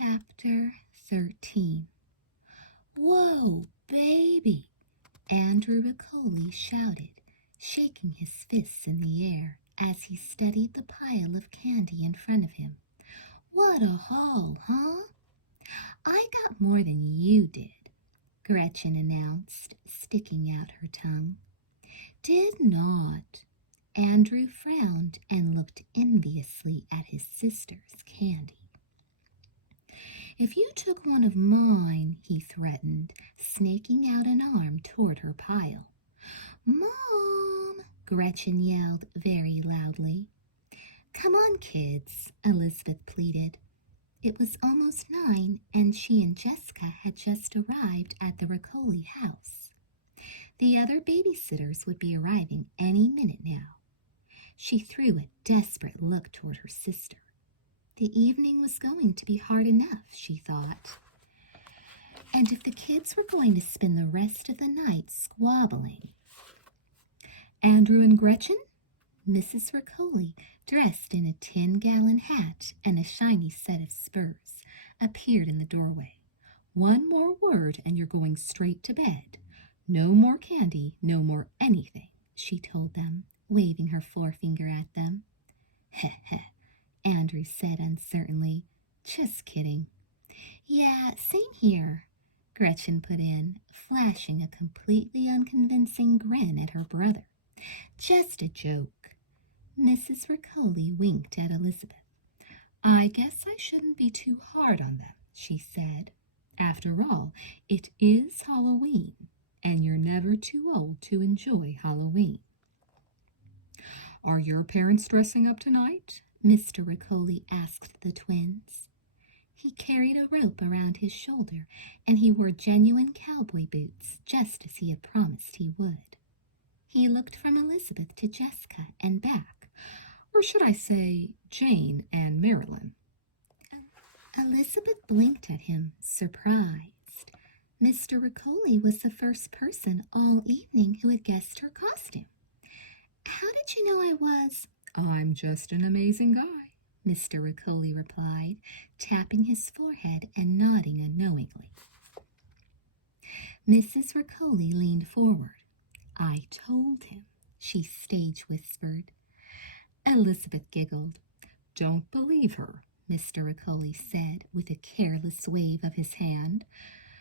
Chapter 13. "Whoa, baby!" Andrew Riccoli shouted, shaking his fists in the air as he studied the pile of candy in front of him. "What a haul, huh?" "I got more than you did," Gretchen announced, sticking out her tongue. "Did not." Andrew frowned and looked enviously at his sister's candy. "If you took one of mine," he threatened, snaking out an arm toward her pile. "Mom!" Gretchen yelled very loudly. "Come on, kids," Elizabeth pleaded. It was almost 9, and she and Jessica had just arrived at the Riccoli house. The other babysitters would be arriving any minute now. She threw a desperate look toward her sister. The evening was going to be hard enough, she thought. And if the kids were going to spend the rest of the night squabbling. "Andrew and Gretchen?" Mrs. Riccoli, dressed in a 10-gallon hat and a shiny set of spurs, appeared in the doorway. "One more word and you're going straight to bed. No more candy, no more anything," she told them, waving her forefinger at them. "Heh heh," Andrew said uncertainly. "Just kidding." "Yeah, same here," Gretchen put in, flashing a completely unconvincing grin at her brother. "Just a joke." Mrs. Riccoli winked at Elizabeth. "I guess I shouldn't be too hard on them," she said. "After all, it is Halloween, and you're never too old to enjoy Halloween." "Are your parents dressing up tonight?" Mr. Riccoli asked the twins. He carried a rope around his shoulder, and he wore genuine cowboy boots, just as he had promised he would. He looked from Elizabeth to Jessica and back, or should I say Jane and Marilyn. Elizabeth blinked at him, surprised. Mr. Riccoli was the first person all evening who had guessed her costume. "How did you know I was—" "I'm just an amazing guy," Mr. Riccoli replied, tapping his forehead and nodding unknowingly. Mrs. Riccoli leaned forward. "I told him," she stage whispered. Elizabeth giggled. "Don't believe her," Mr. Riccoli said with a careless wave of his hand.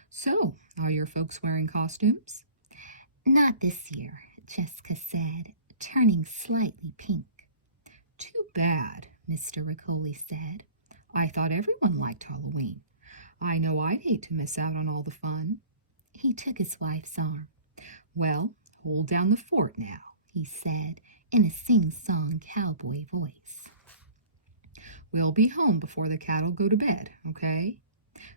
"So, are your folks wearing costumes?" "Not this year," Jessica said, turning slightly pink. "Too bad," Mr. Riccoli said. "I thought everyone liked Halloween. I know I'd hate to miss out on all the fun." He took his wife's arm. "Well, hold down the fort now," he said in a sing-song cowboy voice. "We'll be home before the cattle go to bed, okay?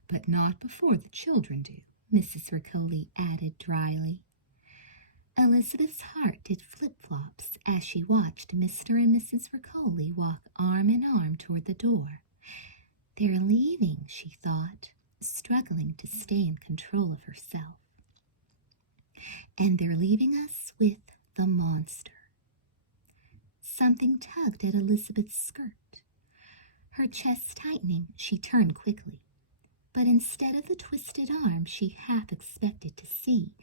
But not before the children do," Mrs. Riccoli added dryly. Elizabeth's heart did flip-flops as she watched Mr. and Mrs. Riccoli walk arm in arm toward the door. "They're leaving," she thought, struggling to stay in control of herself. "And they're leaving us with the monster." Something tugged at Elizabeth's skirt. Her chest tightening, she turned quickly. But instead of the twisted arm she half expected to see,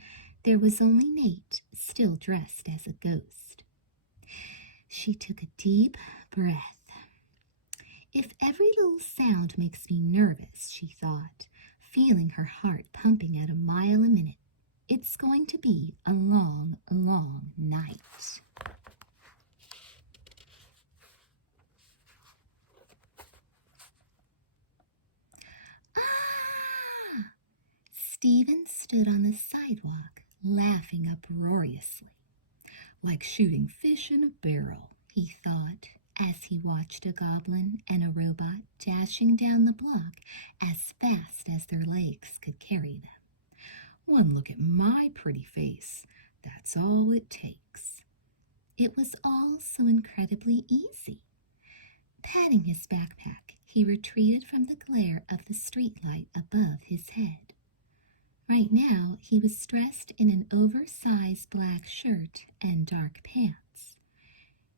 there was only Nate, still dressed as a ghost. She took a deep breath. "If every little sound makes me nervous," she thought, feeling her heart pumping at a mile a minute, "it's going to be a long, long night." "Ah!" Stephen stood on the sidewalk, laughing uproariously. "Like shooting fish in a barrel," he thought, as he watched a goblin and a robot dashing down the block as fast as their legs could carry them. "One look at my pretty face. That's all it takes." It was all so incredibly easy. Patting his backpack, he retreated from the glare of the streetlight above his head. Right now, he was dressed in an oversized black shirt and dark pants.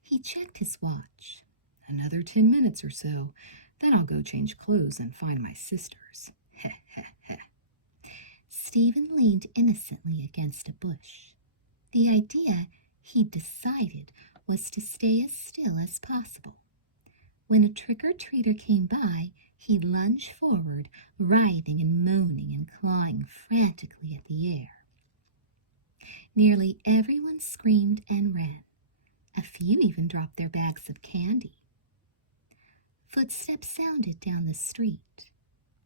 He checked his watch. Another 10 minutes or so. Then I'll go change clothes and find my sisters. Heh, heh, heh. Stephen leaned innocently against a bush. The idea, he'd decided, was to stay as still as possible. When a trick-or-treater came by, he'd lunge forward, writhing and moaning and clawing frantically at the air. Nearly everyone screamed and ran. A few even dropped their bags of candy. Footsteps sounded down the street.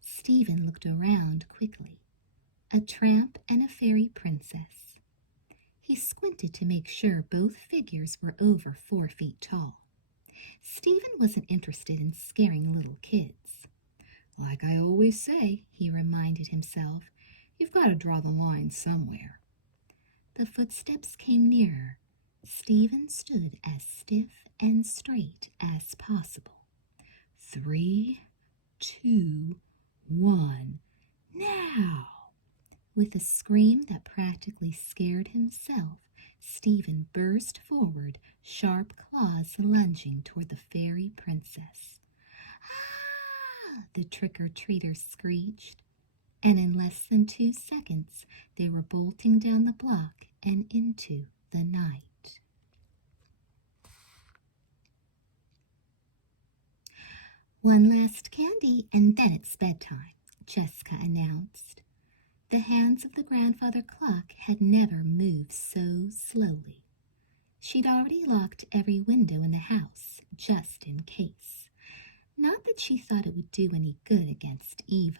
Stephen looked around quickly. A tramp and a fairy princess. He squinted to make sure both figures were over 4 feet tall. Stephen wasn't interested in scaring little kids. Like I always say, he reminded himself, you've got to draw the line somewhere. The footsteps came nearer. Stephen stood as stiff and straight as possible. 3, 2, 1, now! With a scream that practically scared himself, Stephen burst forward, sharp claws lunging toward the fairy princess. Ah! The trick-or-treater screeched, and in less than 2 seconds they were bolting down the block and into the night. One last candy and then it's bedtime, Jessica announced. The hands of the grandfather clock had never moved so slowly. She'd already locked every window in the house, just in case. Not that she thought it would do any good against Eva.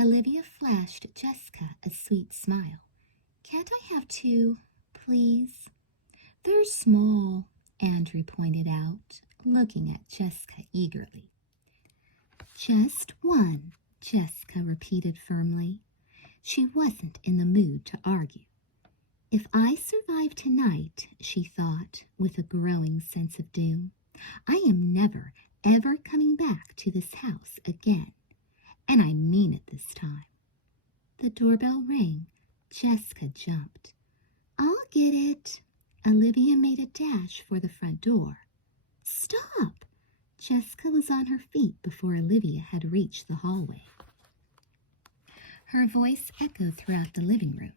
Olivia flashed Jessica a sweet smile. Can't I have 2, please? They're small, Andrew pointed out, looking at Jessica eagerly. Just 1, Jessica repeated firmly. She wasn't in the mood to argue. If I survive tonight, she thought, with a growing sense of doom, I am never, ever coming back to this house again. And I mean it this time. The doorbell rang. Jessica jumped. I'll get it. Olivia made a dash for the front door. Stop! Jessica was on her feet before Olivia had reached the hallway. Her voice echoed throughout the living room.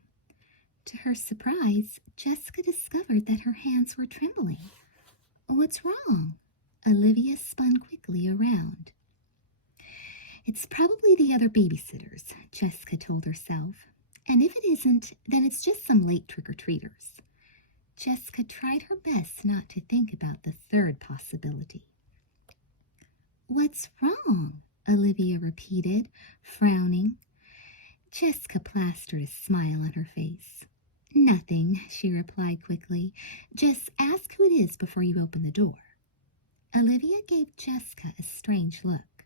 To her surprise, Jessica discovered that her hands were trembling. What's wrong? Olivia spun quickly around. It's probably the other babysitters, Jessica told herself. And if it isn't, then it's just some late trick-or-treaters. Jessica tried her best not to think about the third possibility. What's wrong? Olivia repeated, frowning. Jessica plastered a smile on her face. Nothing, she replied quickly. Just ask who it is before you open the door. Olivia gave Jessica a strange look.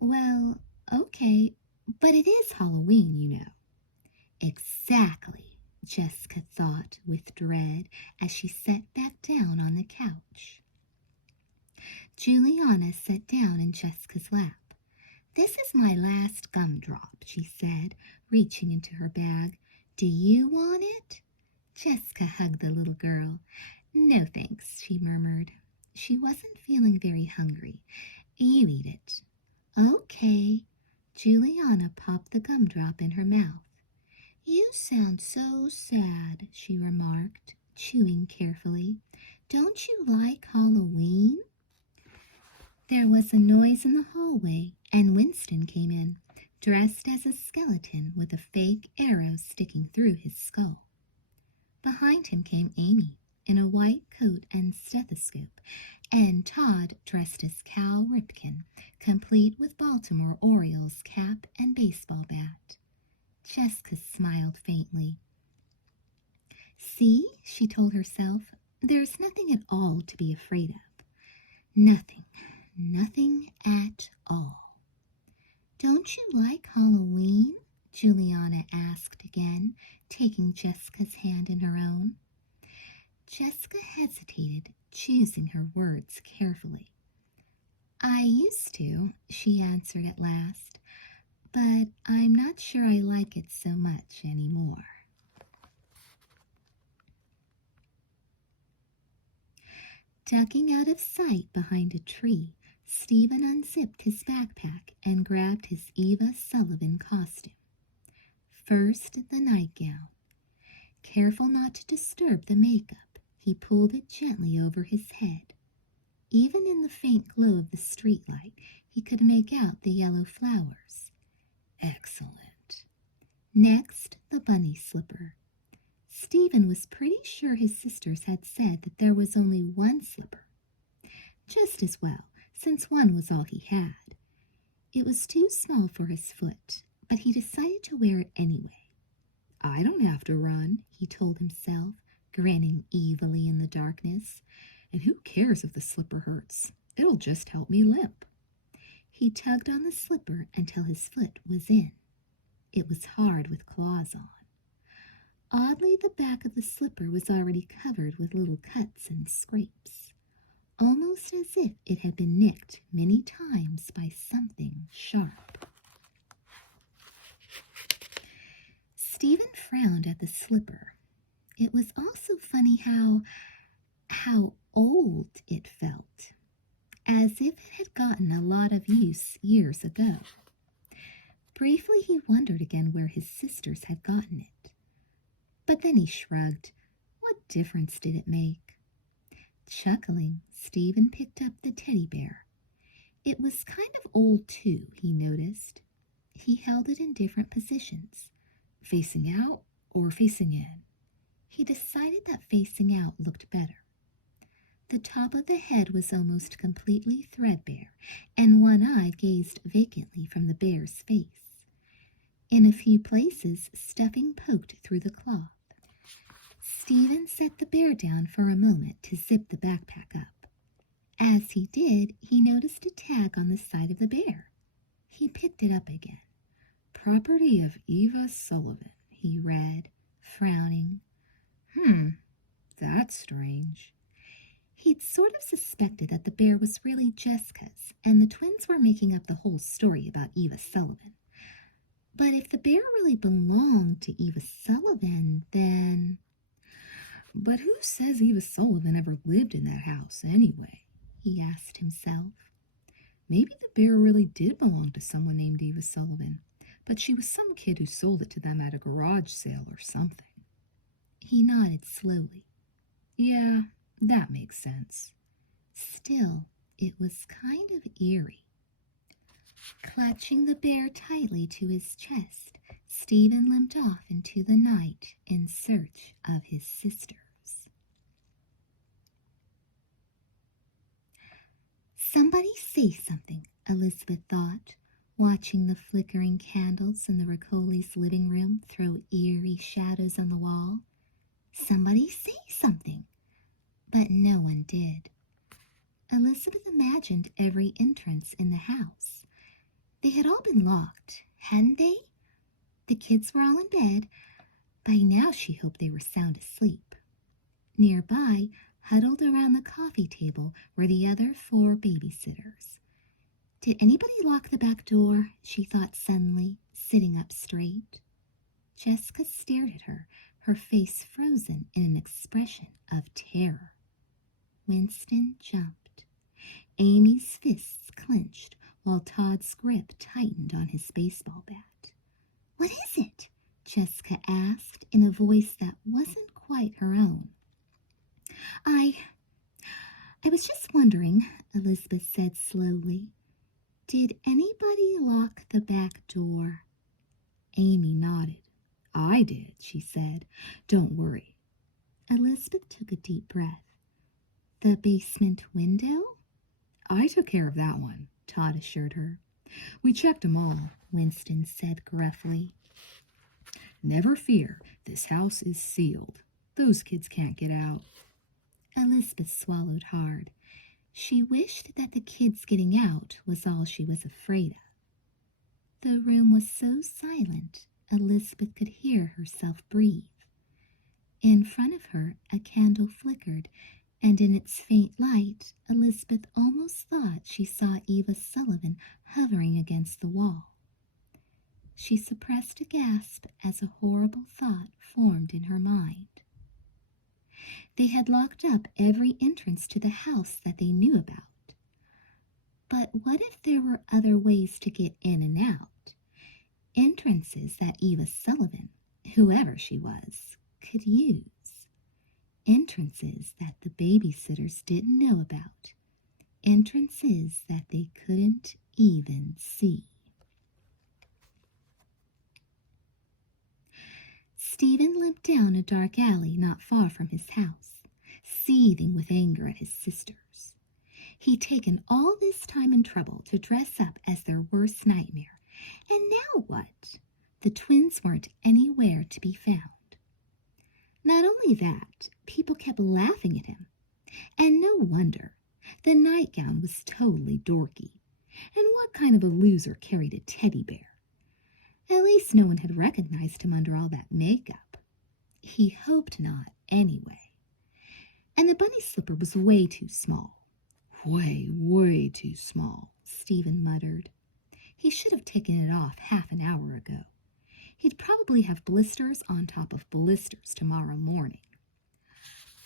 Well, okay, but it is Halloween, you know. Exactly, Jessica thought with dread as she sat back down on the couch. Juliana sat down in Jessica's lap. This is my last gumdrop, she said, reaching into her bag. Do you want it? Jessica hugged the little girl. No thanks, she murmured. She wasn't feeling very hungry. You eat it. Okay. Juliana popped the gumdrop in her mouth. You sound so sad, she remarked, chewing carefully. Don't you like Halloween? There was a noise in the hallway, and Winston came in, dressed as a skeleton with a fake arrow sticking through his skull. Behind him came Amy, in a white coat and stethoscope, and Todd dressed as Cal Ripken, complete with Baltimore Orioles cap and baseball bat. Jessica smiled faintly. See, she told herself, there's nothing at all to be afraid of. Nothing. Nothing at all. Don't you like Halloween? Juliana asked again, taking Jessica's hand in her own. Jessica hesitated, choosing her words carefully. I used to, she answered at last, but I'm not sure I like it so much anymore. Ducking out of sight behind a tree, Stephen unzipped his backpack and grabbed his Eva Sullivan costume. First, the nightgown. Careful not to disturb the makeup, he pulled it gently over his head. Even in the faint glow of the streetlight, he could make out the yellow flowers. Excellent. Next, the bunny slipper. Stephen was pretty sure his sisters had said that there was only one slipper. Just as well, since one was all he had. It was too small for his foot, but he decided to wear it anyway. I don't have to run, he told himself, grinning evilly in the darkness. And who cares if the slipper hurts? It'll just help me limp. He tugged on the slipper until his foot was in. It was hard with claws on. Oddly, the back of the slipper was already covered with little cuts and scrapes, almost as if it had been nicked many times by something sharp. Stephen frowned at the slipper. It was also funny how old it felt, as if it had gotten a lot of use years ago. Briefly he wondered again where his sisters had gotten it. But then he shrugged. What difference did it make? Chuckling, Stephen picked up the teddy bear. It was kind of old too, he noticed. He held it in different positions, facing out or facing in. He decided that facing out looked better. The top of the head was almost completely threadbare, and one eye gazed vacantly from the bear's face. In a few places, stuffing poked through the cloth. Stephen set the bear down for a moment to zip the backpack up. As he did, he noticed a tag on the side of the bear. He picked it up again. Property of Eva Sullivan, he read, frowning. That's strange. He'd sort of suspected that the bear was really Jessica's, and the twins were making up the whole story about Eva Sullivan. But if the bear really belonged to Eva Sullivan, then... But who says Eva Sullivan ever lived in that house anyway? He asked himself. Maybe the bear really did belong to someone named Eva Sullivan, but she was some kid who sold it to them at a garage sale or something. He nodded slowly. Yeah, that makes sense. Still, it was kind of eerie. Clutching the bear tightly to his chest, Stephen limped off into the night in search of his sisters. Somebody say something, Elizabeth thought, watching the flickering candles in the Riccoli's living room throw eerie shadows on the wall. Somebody say something. But no one did. Elizabeth imagined every entrance in the house. They had all been locked, hadn't they? The kids were all in bed. By now she hoped they were sound asleep. Nearby, huddled around the coffee table, were the other 4 babysitters. Did anybody lock the back door? She thought suddenly, sitting up straight. Jessica stared at her, her face frozen in an expression of terror. Winston jumped. Amy's fists clenched, while Todd's grip tightened on his baseball bat. What is it? Jessica asked in a voice that wasn't quite her own. I was just wondering, Elizabeth said slowly. Did anybody lock the back door? Amy nodded. I did, she said. Don't worry. Elizabeth took a deep breath. The basement window? I took care of that one, Todd assured her. We checked them all, Winston said gruffly. Never fear, this house is sealed. Those kids can't get out. Elizabeth swallowed hard. She wished that the kids getting out was all she was afraid of. The room was so silent, Elizabeth could hear herself breathe. In front of her, a candle flickered, and in its faint light, Elizabeth almost thought she saw Eva Sullivan hovering against the wall. She suppressed a gasp as a horrible thought formed in her mind. They had locked up every entrance to the house that they knew about. But what if there were other ways to get in and out? Entrances that Eva Sullivan, whoever she was, could use. Entrances that the babysitters didn't know about. Entrances that they couldn't even see. Stephen limped down a dark alley not far from his house, seething with anger at his sisters. He'd taken all this time and trouble to dress up as their worst nightmare, and now what? The twins weren't anywhere to be found. Not only that, people kept laughing at him, and no wonder. The nightgown was totally dorky, and what kind of a loser carried a teddy bear? At least no one had recognized him under all that makeup. He hoped not, anyway. And the bunny slipper was way too small. Way too small, Stephen muttered. He should have taken it off half an hour ago. He'd probably have blisters on top of blisters tomorrow morning.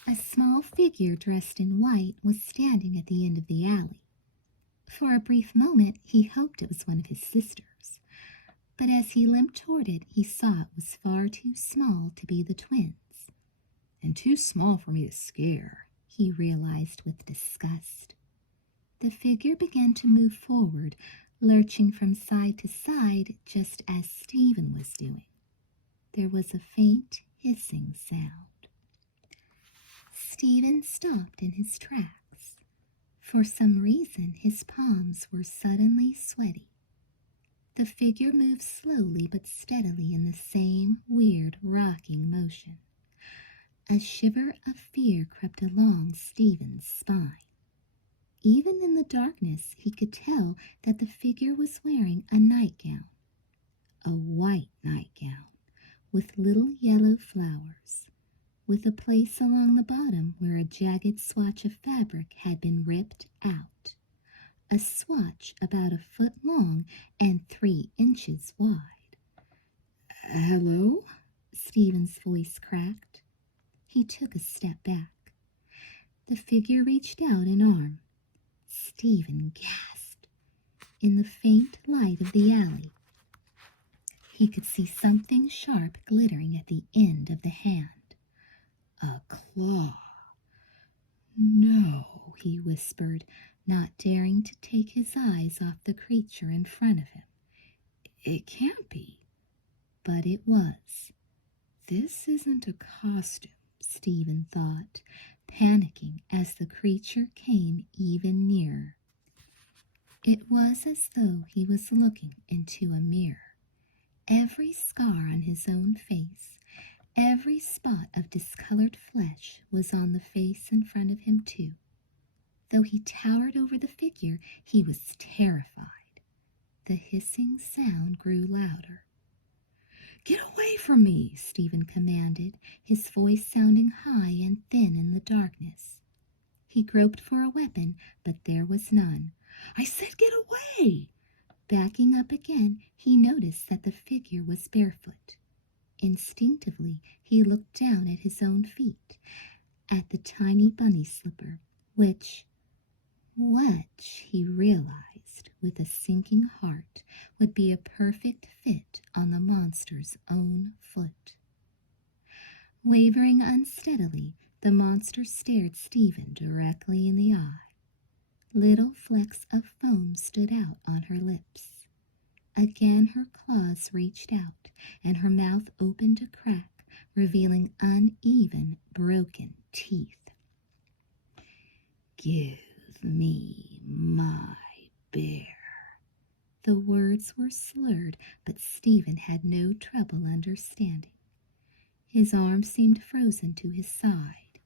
A small figure dressed in white was standing at the end of the alley. For a brief moment, he hoped it was one of his sisters. But as he limped toward it, he saw it was far too small to be the twins. And too small for me to scare, he realized with disgust. The figure began to move forward, lurching from side to side just as Stephen was doing. There was a faint hissing sound. Stephen stopped in his tracks. For some reason, his palms were suddenly sweaty. The figure moved slowly but steadily in the same weird rocking motion. A shiver of fear crept along Stephen's spine. Even in the darkness, he could tell that the figure was wearing a nightgown. A white nightgown with little yellow flowers, with a place along the bottom where a jagged swatch of fabric had been ripped out. A swatch about a foot long and 3 inches wide. "Hello?" Stephen's voice cracked. He took a step back. The figure reached out an arm. Stephen gasped. In the faint light of the alley, he could see something sharp glittering at the end of the hand. A claw. "No," he whispered, not daring to take his eyes off the creature in front of him. "It can't be." But it was. This isn't a costume, Stephen thought, panicking as the creature came even nearer. It was as though he was looking into a mirror. Every scar on his own face, every spot of discolored flesh was on the face in front of him too. Though he towered over the figure, he was terrified. The hissing sound grew louder. "Get away from me," Stephen commanded, his voice sounding high and thin in the darkness. He groped for a weapon, but there was none. "I said get away!" Backing up again, he noticed that the figure was barefoot. Instinctively, he looked down at his own feet, at the tiny bunny slipper, which he realized with a sinking heart would be a perfect fit on the monster's own foot. Wavering unsteadily, the monster stared Stephen directly in the eye. Little flecks of foam stood out on her lips. Again her claws reached out, and her mouth opened a crack, revealing uneven, broken teeth. "Give me my bear." The words were slurred, but Stephen had no trouble understanding. His arm seemed frozen to his side.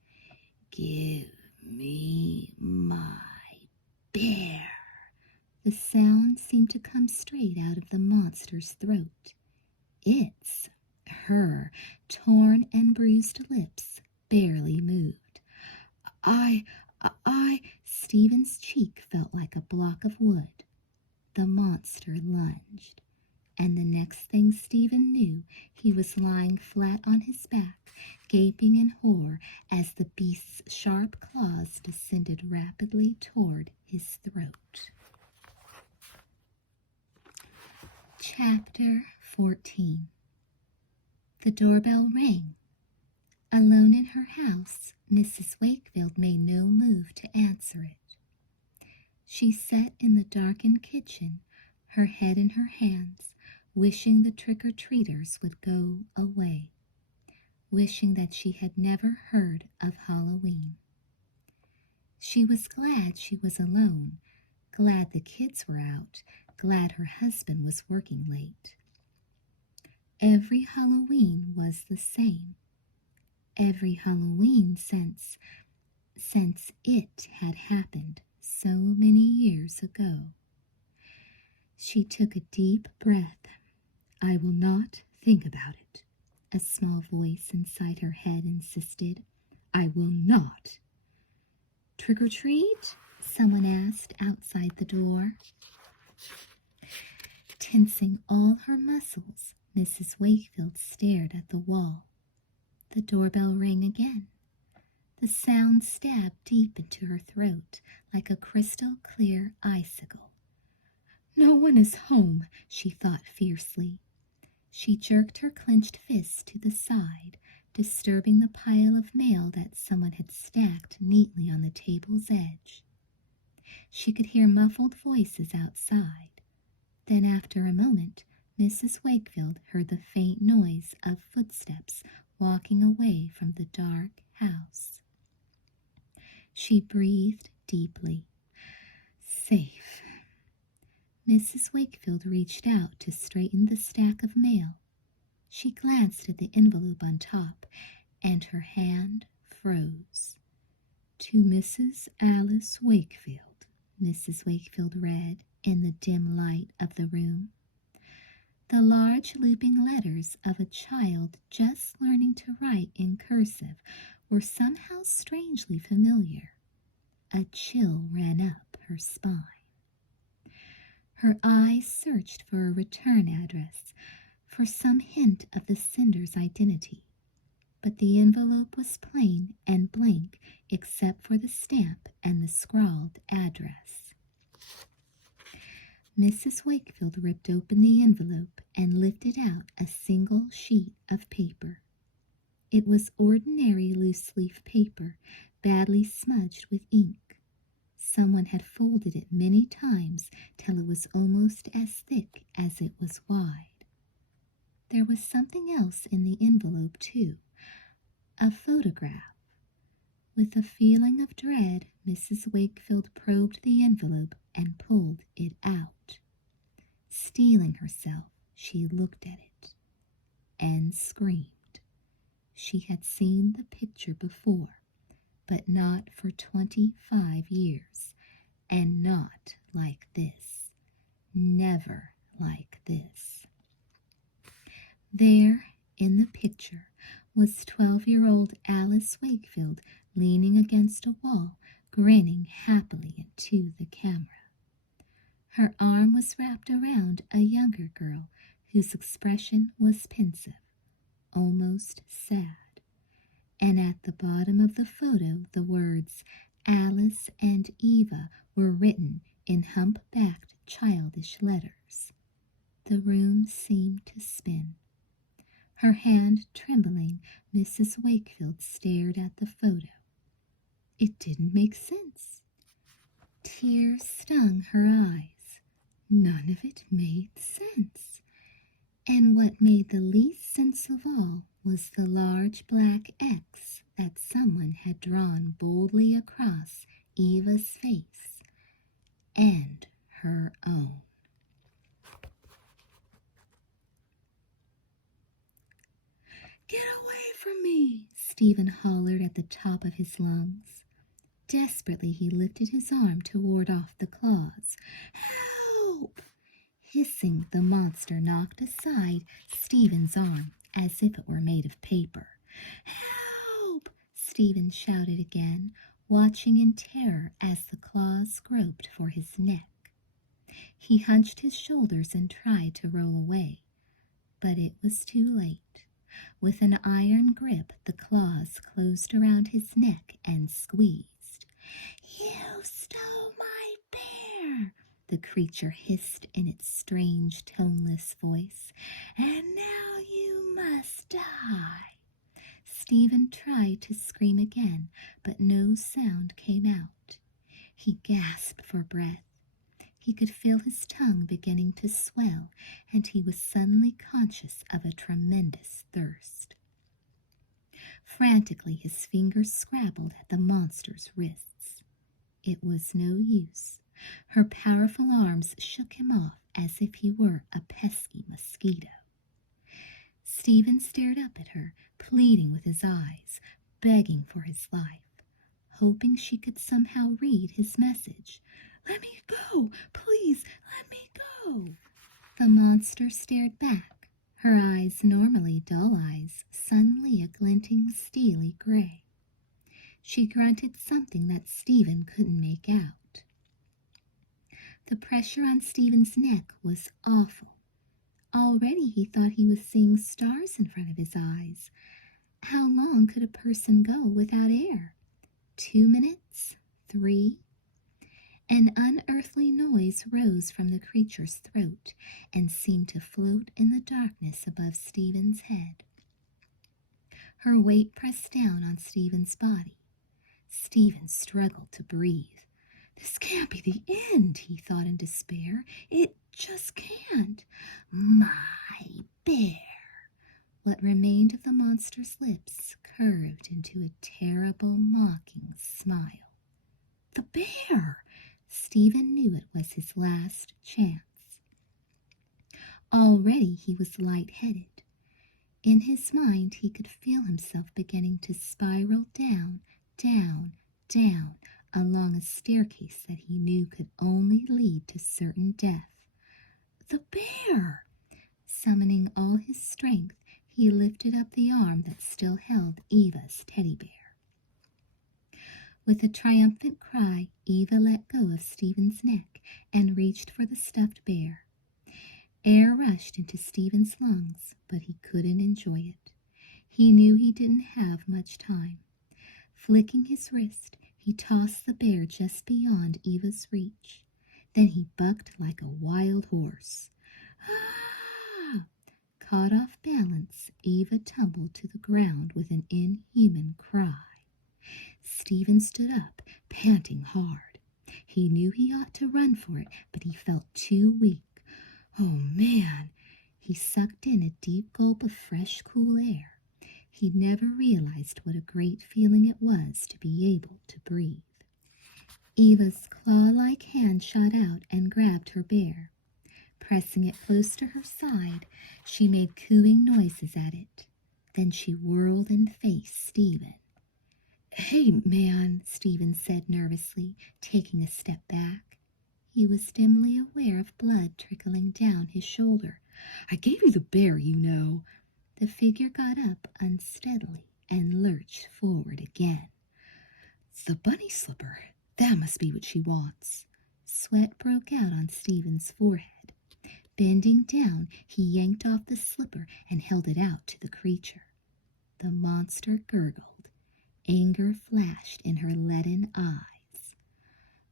"Give me my bear." The sound seemed to come straight out of the monster's throat. Her torn and bruised lips barely moved. I, Stephen's cheek felt like a block of wood. The monster lunged, and the next thing Stephen knew, he was lying flat on his back, gaping in horror as the beast's sharp claws descended rapidly toward his throat. Chapter 14. The doorbell rang. Alone in her house, Mrs. Wakefield made no move to answer it. She sat in the darkened kitchen, her head in her hands, wishing the trick-or-treaters would go away, wishing that she had never heard of Halloween. She was glad she was alone, glad the kids were out, glad her husband was working late. Every Halloween was the same. Every Halloween since it had happened so many years ago. She took a deep breath. "I will not think about it," a small voice inside her head insisted. "I will not." "Trick or treat?" someone asked outside the door. Tensing all her muscles, Mrs. Wakefield stared at the wall. The doorbell rang again. The sound stabbed deep into her throat like a crystal-clear icicle. "No one is home," she thought fiercely. She jerked her clenched fists to the side, disturbing the pile of mail that someone had stacked neatly on the table's edge. She could hear muffled voices outside. Then, after a moment, Mrs. Wakefield heard the faint noise of footsteps walking away from the dark house. She breathed deeply. Safe. Mrs. Wakefield reached out to straighten the stack of mail. She glanced at the envelope on top, and her hand froze. "To Mrs. Alice Wakefield," Mrs. Wakefield read in the dim light of the room. The large looping letters of a child just learning to write in cursive were somehow strangely familiar. A chill ran up her spine. Her eyes searched for a return address, for some hint of the sender's identity, but the envelope was plain and blank except for the stamp and the scrawled address. Mrs. Wakefield ripped open the envelope and lifted out a single sheet of paper. It was ordinary loose-leaf paper, badly smudged with ink. Someone had folded it many times till it was almost as thick as it was wide. There was something else in the envelope, too, a photograph. With a feeling of dread, Mrs. Wakefield probed the envelope and pulled it out. Steeling herself, she looked at it and screamed. She had seen the picture before, but not for 25 years, and not like this. Never like this. There, in the picture, was 12-year-old Alice Wakefield leaning against a wall, grinning happily into the camera. Her arm was wrapped around a younger girl whose expression was pensive, almost sad. And at the bottom of the photo, the words Alice and Eva were written in hump-backed childish letters. The room seemed to spin. Her hand trembling, Mrs. Wakefield stared at the photo. It didn't make sense. Tears stung her eyes. None of it made sense. And what made the least sense of all was the large black X that someone had drawn boldly across Eva's face and her own. "Get away from me!" Stephen hollered at the top of his lungs. Desperately, he lifted his arm to ward off the claws. "Help!" Hissing, the monster knocked aside Stephen's arm as if it were made of paper. "Help!" Stephen shouted again, watching in terror as the claws groped for his neck. He hunched his shoulders and tried to roll away, but it was too late. With an iron grip, the claws closed around his neck and squeezed. "You stole my bear!" the creature hissed in its strange, toneless voice. "And now you must die." Stephen tried to scream again, but no sound came out. He gasped for breath. He could feel his tongue beginning to swell, and he was suddenly conscious of a tremendous thirst. Frantically, his fingers scrabbled at the monster's wrists. It was no use. Her powerful arms shook him off as if he were a pesky mosquito. Stephen stared up at her, pleading with his eyes, begging for his life, hoping she could somehow read his message. "Let me go! Please, let me go!" The monster stared back, her eyes, normally dull eyes, suddenly a glinting steely gray. She grunted something that Stephen couldn't make out. The pressure on Stephen's neck was awful. Already he thought he was seeing stars in front of his eyes. How long could a person go without air? 2 minutes? 3? An unearthly noise rose from the creature's throat and seemed to float in the darkness above Stephen's head. Her weight pressed down on Stephen's body. Stephen struggled to breathe. "This can't be the end," he thought in despair. "It just can't. My bear." What remained of the monster's lips curved into a terrible, mocking smile. The bear! Stephen knew it was his last chance. Already he was lightheaded. In his mind he could feel himself beginning to spiral down, down, down, along a staircase that he knew could only lead to certain death. The bear! Summoning all his strength, he lifted up the arm that still held Eva's teddy bear. With a triumphant cry, Eva let go of Stephen's neck and reached for the stuffed bear. Air rushed into Stephen's lungs, but he couldn't enjoy it. He knew he didn't have much time. Flicking his wrist, he tossed the bear just beyond Eva's reach. Then he bucked like a wild horse. "Ah!" Caught off balance, Eva tumbled to the ground with an inhuman cry. Stephen stood up, panting hard. He knew he ought to run for it, but he felt too weak. Oh, man! He sucked in a deep gulp of fresh, cool air. He'd never realized what a great feeling it was to be able to breathe. Eva's claw-like hand shot out and grabbed her bear. Pressing it close to her side, she made cooing noises at it. Then she whirled and faced Stephen. "Hey, man," Stephen said nervously, taking a step back. He was dimly aware of blood trickling down his shoulder. "I gave you the bear, you know." The figure got up unsteadily and lurched forward again. "The bunny slipper. That must be what she wants." Sweat broke out on Stephen's forehead. Bending down, he yanked off the slipper and held it out to the creature. The monster gurgled. Anger flashed in her leaden eyes.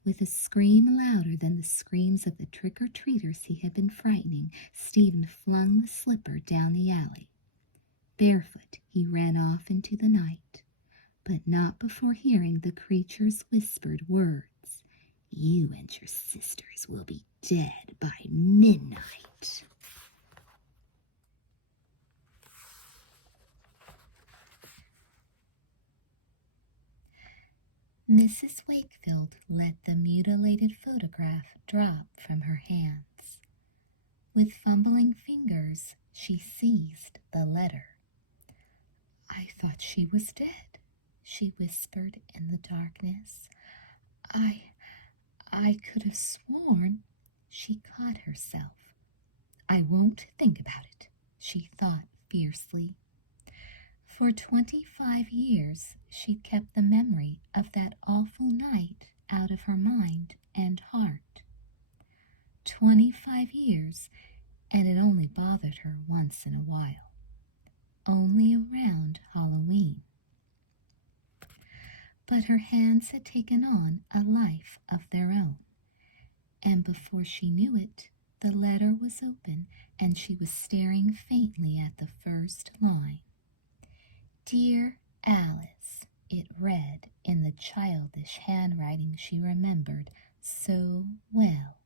With a scream louder than the screams of the trick-or-treaters he had been frightening, Stephen flung the slipper down the alley. Barefoot, he ran off into the night, but not before hearing the creature's whispered words. "You and your sisters will be dead by midnight." Mrs. Wakefield let the mutilated photograph drop from her hands. With fumbling fingers, she seized the letter. "I thought she was dead," she whispered in the darkness. I could have sworn." She caught herself. "I won't think about it," she thought fiercely. For 25 years, she'd kept the memory of that awful night out of her mind and heart. 25 years, and it only bothered her once in a while. Only around Halloween. But her hands had taken on a life of their own. And before she knew it, the letter was open and she was staring faintly at the first line. Dear Alice, it read in the childish handwriting she remembered so well.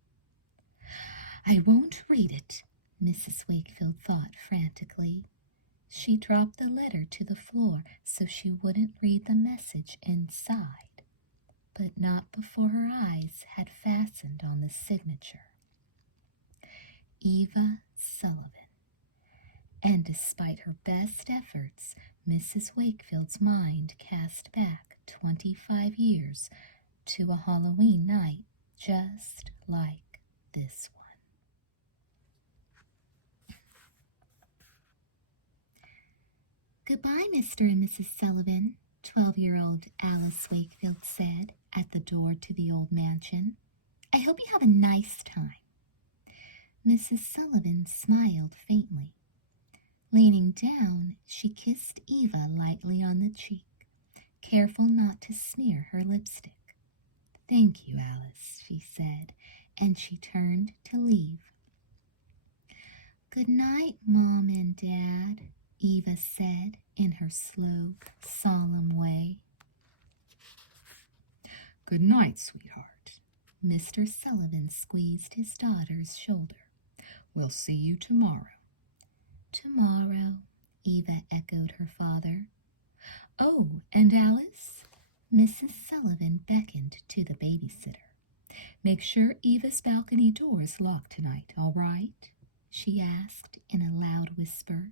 I won't read it, Mrs. Wakefield thought frantically. She dropped the letter to the floor so she wouldn't read the message inside, but not before her eyes had fastened on the signature. Eva Sullivan. And despite her best efforts, Mrs. Wakefield's mind cast back 25 years to a Halloween night just like this one. Goodbye, Mr. and Mrs. Sullivan, 12-year-old Alice Wakefield said at the door to the old mansion. I hope you have a nice time. Mrs. Sullivan smiled faintly. Leaning down, she kissed Eva lightly on the cheek, careful not to smear her lipstick. Thank you, Alice, she said, and she turned to leave. Good night, Mom and Dad, Eva said in her slow, solemn way. Good night, sweetheart. Mr. Sullivan squeezed his daughter's shoulder. We'll see you tomorrow. Tomorrow, Eva echoed her father. Oh, and Alice? Mrs. Sullivan beckoned to the babysitter. Make sure Eva's balcony door is locked tonight, all right? She asked in a loud whisper.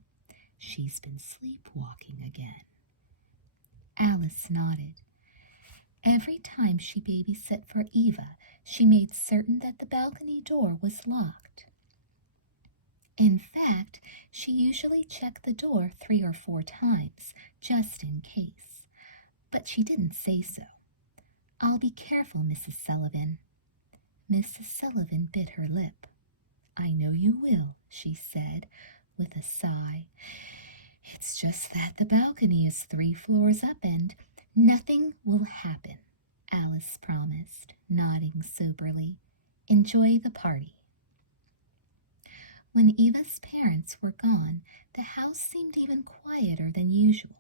She's been sleepwalking again. Alice nodded. Every time she babysat for Eva, she made certain that the balcony door was locked. In fact, she usually checked the door 3 or 4 times, just in case. But she didn't say so. I'll be careful, Mrs. Sullivan. Mrs. Sullivan bit her lip. I know you will, she said, with a sigh. It's just that the balcony is 3 floors up and nothing will happen, Alice promised, nodding soberly. Enjoy the party. When Eva's parents were gone, the house seemed even quieter than usual.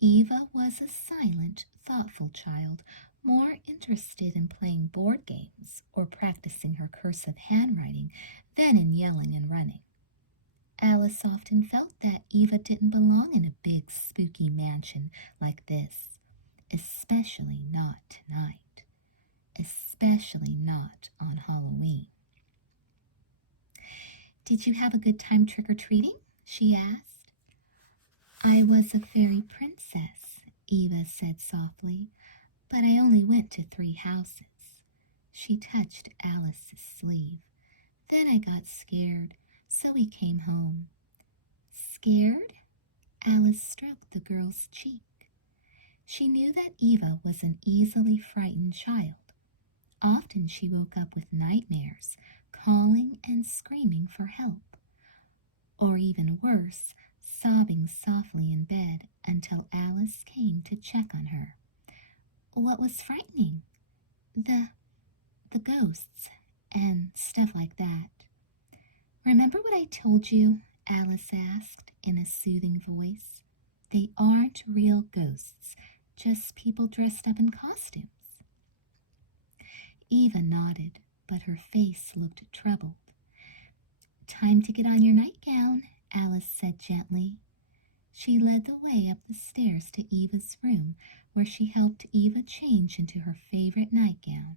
Eva was a silent, thoughtful child, more interested in playing board games or practicing her cursive handwriting than in yelling and running. Alice often felt that Eva didn't belong in a big, spooky mansion like this, especially not tonight, especially not on Halloween. Did you have a good time trick-or-treating? She asked. I was a fairy princess, Eva said softly, but I only went to 3 houses. She touched Alice's sleeve. Then I got scared, so we came home. Scared? Alice stroked the girl's cheek. She knew that Eva was an easily frightened child. Often she woke up with nightmares, calling and screaming for help. Or even worse, sobbing softly in bed until Alice came to check on her. What was frightening? The ghosts and stuff like that. Remember what I told you? Alice asked in a soothing voice. They aren't real ghosts, just people dressed up in costumes. Eva nodded, but her face looked troubled. Time to get on your nightgown, Alice said gently. She led the way up the stairs to Eva's room, where she helped Eva change into her favorite nightgown,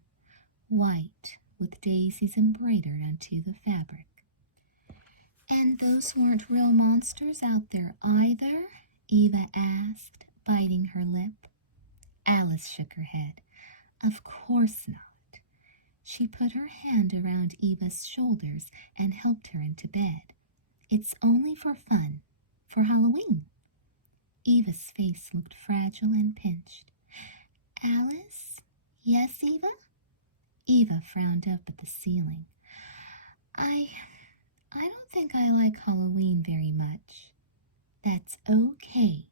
white with daisies embroidered onto the fabric. And those weren't real monsters out there either? Eva asked, biting her lip. Alice shook her head. Of course not. She put her hand around Eva's shoulders and helped her into bed. It's only for fun, for Halloween. Eva's face looked fragile and pinched. Alice? Yes, Eva? Eva frowned up at the ceiling. I don't think I like Halloween very much. That's okay,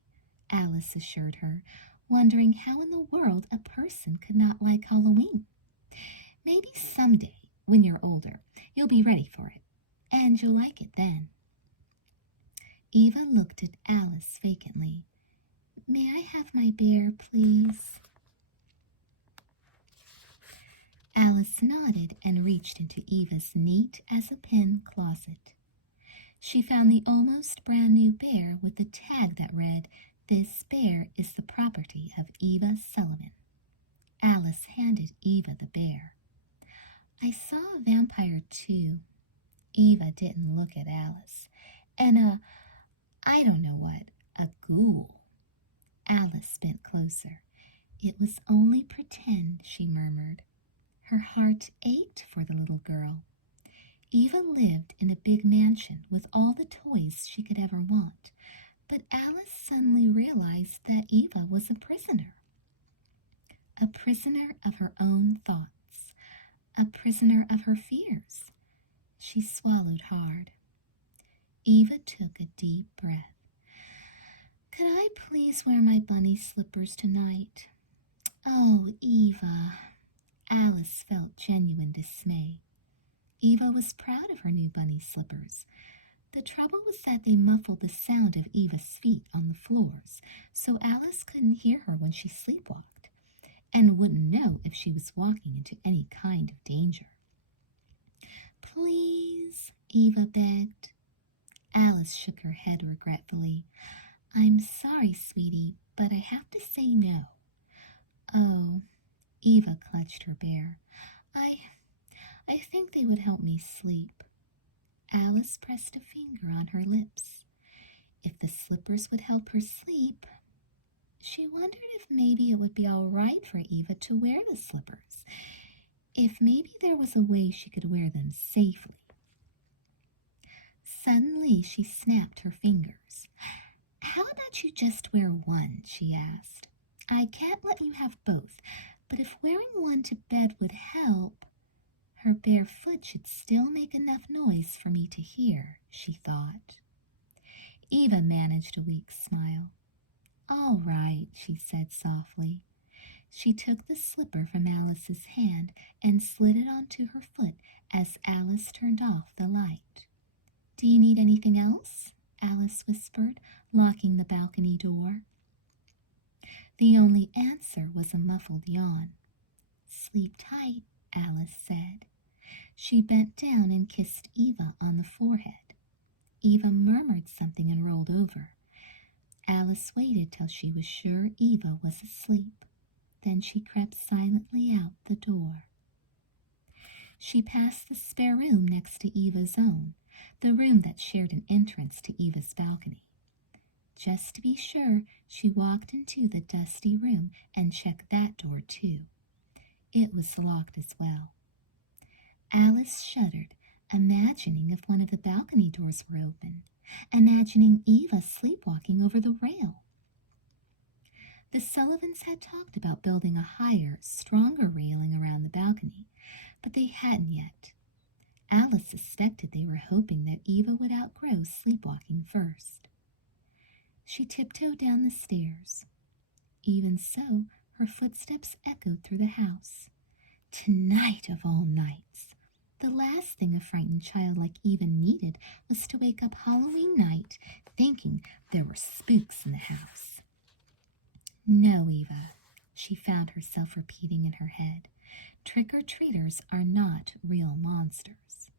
Alice assured her, wondering how in the world a person could not like Halloween. Maybe someday when you're older. You'll be ready for it, and you'll like it then." Eva looked at Alice vacantly. "May I have my bear, please?" Alice nodded and reached into Eva's neat-as-a-pin closet. She found the almost brand-new bear with the tag that read, "This bear is the property of Eva Sullivan." Alice handed Eva the bear. "I saw a vampire, too." Eva didn't look at Alice. "And I don't know what, a ghoul." Alice bent closer. "It was only pretend," she murmured. Her heart ached for the little girl. Eva lived in a big mansion with all the toys she could ever want, but Alice suddenly realized that Eva was a prisoner of her own thoughts, a prisoner of her fears. She swallowed hard. Eva took a deep breath. "Could I please wear my bunny slippers tonight?" "Oh, Eva." Alice felt genuine dismay. Eva was proud of her new bunny slippers. The trouble was that they muffled the sound of Eva's feet on the floors, so Alice couldn't hear her when she sleepwalked, and wouldn't know if she was walking into any kind of danger. "Please," Eva begged. Alice shook her head regretfully. "I'm sorry, sweetie, but I have to say no." "Oh," Eva clutched her bear. I think they would help me sleep." Alice pressed a finger on her lips. If the slippers would help her sleep, she wondered if maybe it would be all right for Eva to wear the slippers, if maybe there was a way she could wear them safely. Suddenly she snapped her fingers. "How about you just wear one?" she asked. "I can't let you have both, but if wearing one to bed would help—" "Her bare foot should still make enough noise for me to hear," she thought. Eva managed a weak smile. "All right," she said softly. She took the slipper from Alice's hand and slid it onto her foot as Alice turned off the light. "Do you need anything else?" Alice whispered, locking the balcony door. The only answer was a muffled yawn. "Sleep tight," Alice said. She bent down and kissed Eva on the forehead. Eva murmured something and rolled over. Alice waited till she was sure Eva was asleep. Then she crept silently out the door. She passed the spare room next to Eva's own, the room that shared an entrance to Eva's balcony. Just to be sure, she walked into the dusty room and checked that door too. It was locked as well. Alice shuddered, imagining if one of the balcony doors were open, imagining Eva sleepwalking over the rail. The Sullivans had talked about building a higher, stronger railing around the balcony, but they hadn't yet. Alice suspected they were hoping that Eva would outgrow sleepwalking first. She tiptoed down the stairs. Even so, her footsteps echoed through the house. Tonight of all nights! The last thing a frightened child like Eva needed was to wake up Halloween night thinking there were spooks in the house. "No, Eva," she found herself repeating in her head. "Trick-or-treaters are not real monsters."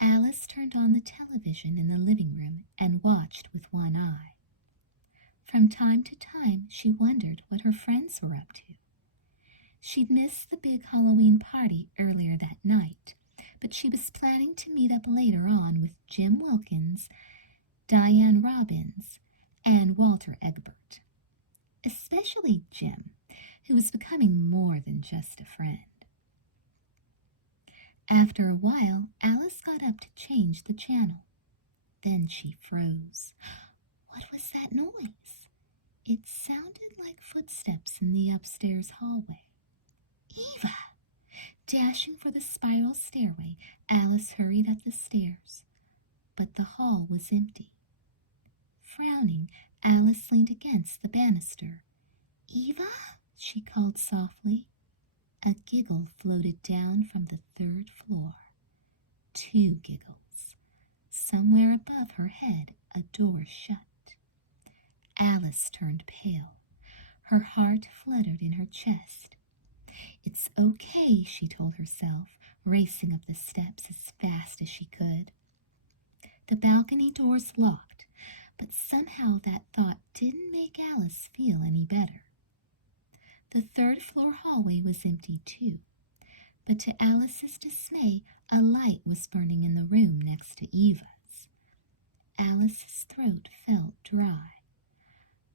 Alice turned on the television in the living room and watched with one eye. From time to time, she wondered what her friends were up to. She'd missed the big Halloween party earlier that night, but she was planning to meet up later on with Jim Wilkins, Diane Robbins, and Walter Egbert. Especially Jim, who was becoming more than just a friend. After a while, Alice got up to change the channel. Then she froze. What was that noise? It sounded like footsteps in the upstairs hallway. Eva! Dashing for the spiral stairway, Alice hurried up the stairs. But the hall was empty. Frowning, Alice leaned against the banister. "Eva?" she called softly. A giggle floated down from the third floor. 2 giggles. Somewhere above her head, a door shut. Alice turned pale. Her heart fluttered in her chest. It's okay, she told herself, racing up the steps as fast as she could. The balcony doors locked, but somehow that thought didn't make Alice feel any better. The third-floor hallway was empty too, but to Alice's dismay, a light was burning in the room next to Eva's. Alice's throat felt dry.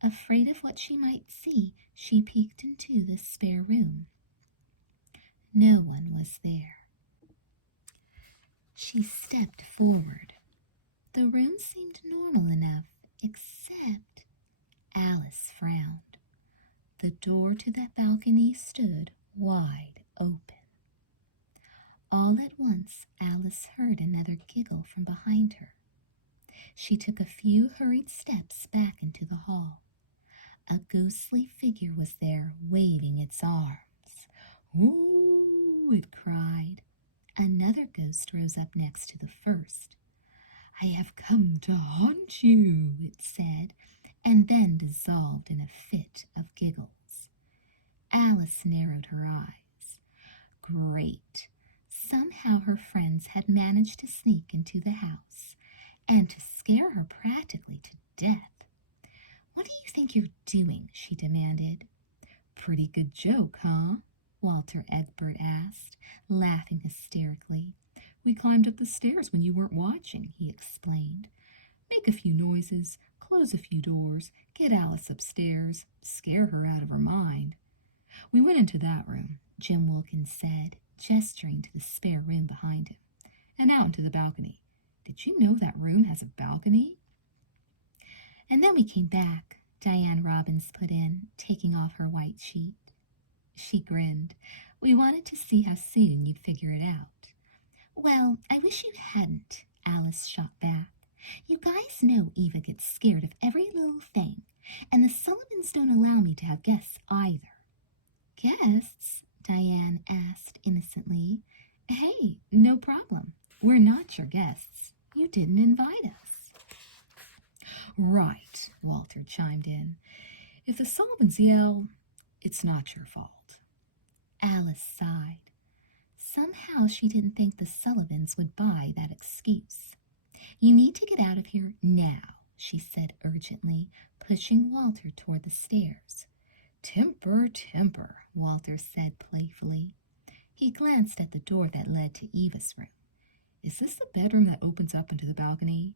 Afraid of what she might see, she peeked into the spare room. No one was there. She stepped forward. The room seemed normal enough, except Alice frowned. The door to that balcony stood wide open. All at once, Alice heard another giggle from behind her. She took a few hurried steps back into the hall. A ghostly figure was there, waving its arms. "Ooh!" it cried. Another ghost rose up next to the first. "I have come to haunt you," it said, and then dissolved in a fit of giggles. Alice narrowed her eyes. Great! Somehow her friends had managed to sneak into the house and to scare her practically to death. "What do you think you're doing?" she demanded. "Pretty good joke, huh?" Walter Egbert asked, laughing hysterically. "We climbed up the stairs when you weren't watching," he explained. "Make a few noises, close a few doors, get Alice upstairs, scare her out of her mind." "We went into that room," Jim Wilkins said, gesturing to the spare room behind him, "and out into the balcony. Did you know that room has a balcony?" "And then we came back," Diane Robbins put in, taking off her white sheet. She grinned. "We wanted to see how soon you'd figure it out." "Well, I wish you hadn't," Alice shot back. "You guys know Eva gets scared of every little thing, and the Sullivans don't allow me to have guests either." "Guests?" Diane asked innocently. "Hey, no problem. We're not your guests. You didn't invite us." "Right," Walter chimed in. "If the Sullivans yell, it's not your fault." Alice sighed. Somehow she didn't think the Sullivans would buy that excuse. "You need to get out of here now," she said urgently, pushing Walter toward the stairs. "Temper, temper," Walter said playfully. He glanced at the door that led to Eva's room. "Is this the bedroom that opens up into the balcony?"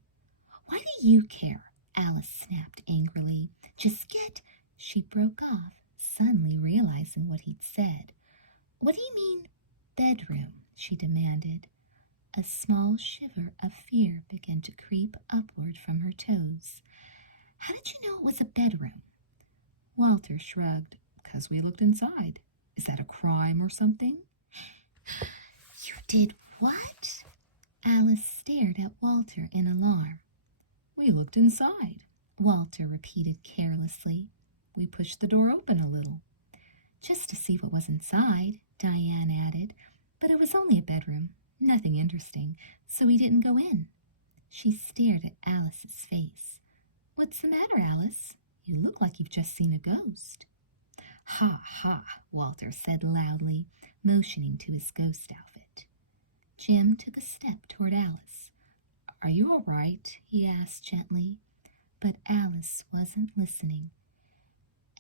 "Why do you care?" Alice snapped angrily. "Just get—" She broke off, suddenly realizing what he'd said. "What do you mean, bedroom?" she demanded. A small shiver of fear began to creep upward from her toes. "How did you know it was a bedroom?" Walter shrugged. "'Cause we looked inside. Is that a crime or something?" "You did what?" Alice stared at Walter in alarm. "We looked inside," Walter repeated carelessly. "We pushed the door open a little." "Just to see what was inside," Diane added. "But it was only a bedroom, nothing interesting, so we didn't go in." She stared at Alice's face. "What's the matter, Alice? You look like you've just seen a ghost." "Ha, ha," Walter said loudly, motioning to his ghost outfit. Jim took a step toward Alice. "Are you all right?" he asked gently. But Alice wasn't listening.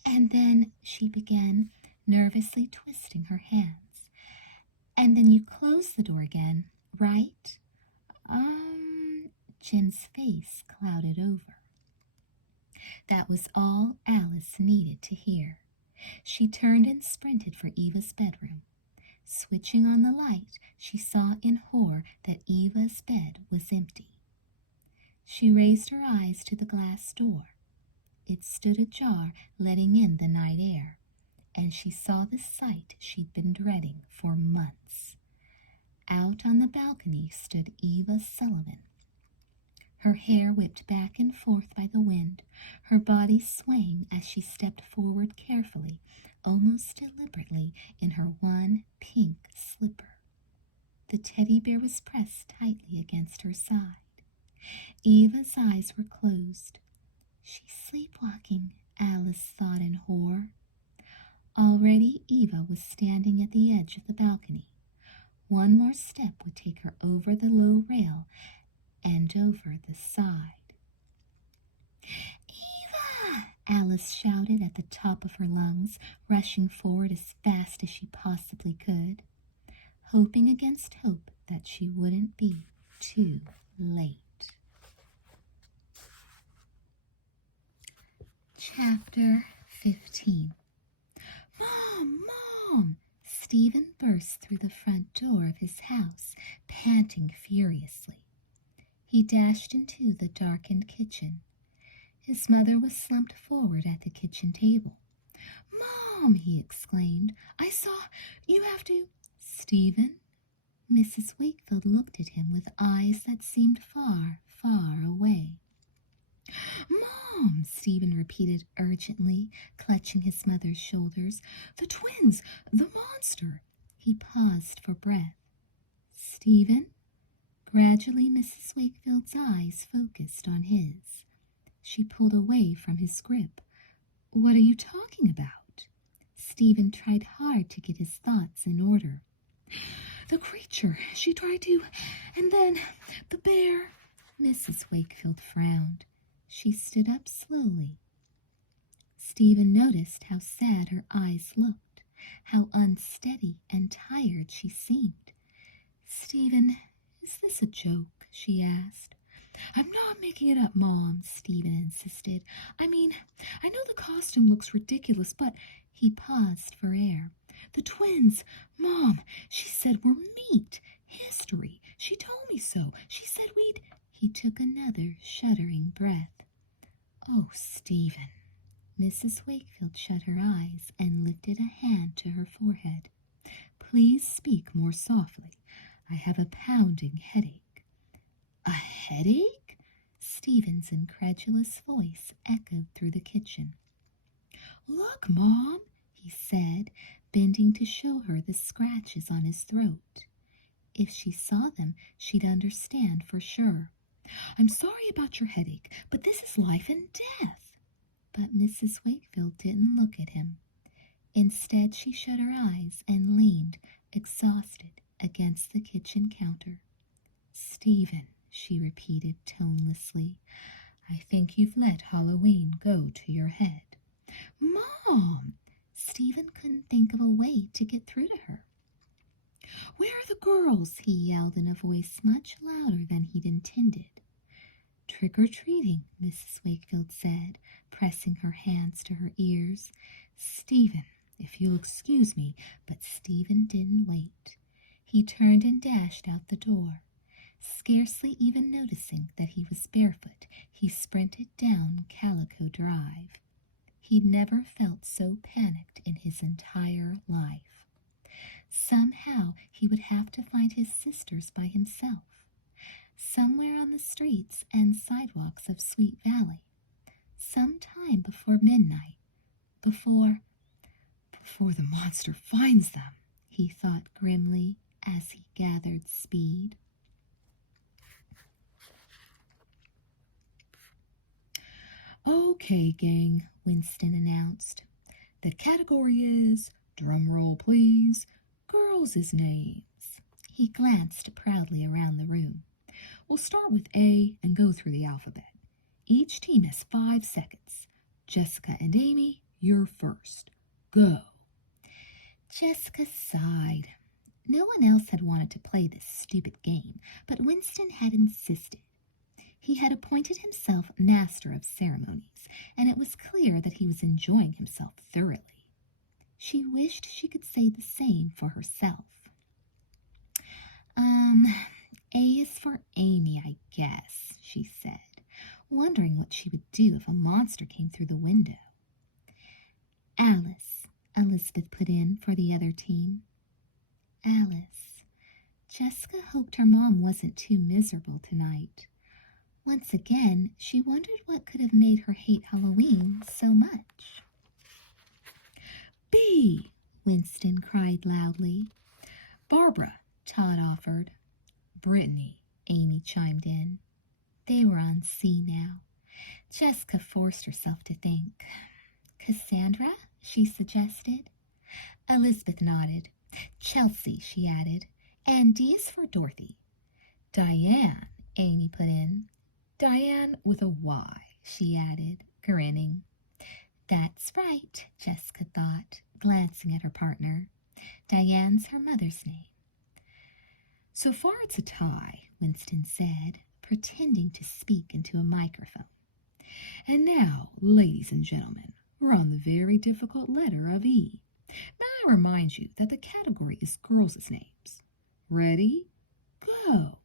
"And then," she began, nervously twisting her hands, "and then you closed the door again, right?" Jim's face clouded over. That was all Alice needed to hear. She turned and sprinted for Eva's bedroom. Switching on the light, she saw in horror that Eva's bed was empty. She raised her eyes to the glass door. It stood ajar, letting in the night air, and she saw the sight she'd been dreading for months. Out on the balcony stood Eva Sullivan. Her hair whipped back and forth by the wind, her body swaying as she stepped forward carefully, almost deliberately in her one pink slipper. The teddy bear was pressed tightly against her side. Eva's eyes were closed. She's sleepwalking, Alice thought in horror. Already Eva was standing at the edge of the balcony. One more step would take her over the low rail and over the side. "Eva!" Alice shouted at the top of her lungs, rushing forward as fast as she possibly could, hoping against hope that she wouldn't be too late. Chapter 15. "Mom! Mom!" Stephen burst through the front door of his house, panting furiously. He dashed into the darkened kitchen. His mother was slumped forward at the kitchen table. "Mom!" he exclaimed. "I saw... You have to..." "Stephen?" Mrs. Wakefield looked at him with eyes that seemed far, far away. "Mom!" Stephen repeated urgently, clutching his mother's shoulders. "The twins! The monster!" He paused for breath. "Stephen?" Gradually Mrs. Wakefield's eyes focused on his. She pulled away from his grip. "What are you talking about?" Stephen tried hard to get his thoughts in order. "The creature. She tried to... And then the bear..." Mrs. Wakefield frowned. She stood up slowly. Stephen noticed how sad her eyes looked, how unsteady and tired she seemed. "Stephen, is this a joke?" she asked. "I'm not making it up, Mom," Stephen insisted. I know the costume looks ridiculous, but..." He paused for air. "The twins, Mom, she said we're meat. History. She told me so. She said we'd..." He took another shuddering breath. "Oh, Stephen." Mrs. Wakefield shut her eyes and lifted a hand to her forehead. "Please speak more softly. I have a pounding headache." "A headache?" Stephen's incredulous voice echoed through the kitchen. "Look, Mom," he said, bending to show her the scratches on his throat. If she saw them, she'd understand for sure. "I'm sorry about your headache, but this is life and death." But Mrs. Wakefield didn't look at him. Instead, she shut her eyes and leaned, exhausted, against the kitchen counter. "Stephen," she repeated tonelessly, "I think you've let Halloween go to your head." "Mom!" Stephen couldn't think of a way to get through to her. "Where are the girls?" he yelled in a voice much louder than he'd intended. "Trick-or-treating," Mrs. Wakefield said, pressing her hands to her ears. "Stephen, if you'll excuse me..." But Stephen didn't wait. He turned and dashed out the door. Scarcely even noticing that he was barefoot, he sprinted down Calico Drive. He'd never felt so panicked in his entire life. Somehow he would have to find his sisters by himself, somewhere on the streets and sidewalks of Sweet Valley, sometime before midnight, before the monster finds them, he thought grimly as he gathered speed. "Okay, gang," Winston announced. "The category is, drumroll please, girls' names." He glanced proudly around the room. "We'll start with A and go through the alphabet. Each team has 5 seconds. Jessica and Amy, you're first. Go." Jessica sighed. No one else had wanted to play this stupid game, but Winston had insisted. He had appointed himself master of ceremonies, and it was clear that he was enjoying himself thoroughly. She wished she could say the same for herself. A is for Amy, I guess," she said, wondering what she would do if a monster came through the window. "Alice," Elizabeth put in for the other team. Alice. Jessica hoped her mom wasn't too miserable tonight. Once again, she wondered what could have made her hate Halloween so much. Bee! Winston cried loudly. Barbara, Todd offered. Brittany, Amy chimed in. They were on C now. Jessica forced herself to think. Cassandra? She suggested. Elizabeth nodded. Chelsea, she added. And D is for Dorothy. Diane, Amy put in. Diane with a Y, She added, grinning. That's right, Jessica thought, glancing at her partner. Diane's her mother's name. So far it's a tie, Winston said, pretending to speak into a microphone. And now, ladies and gentlemen, we're on the very difficult letter of E. May I remind you that the category is girls' names. Ready? Go!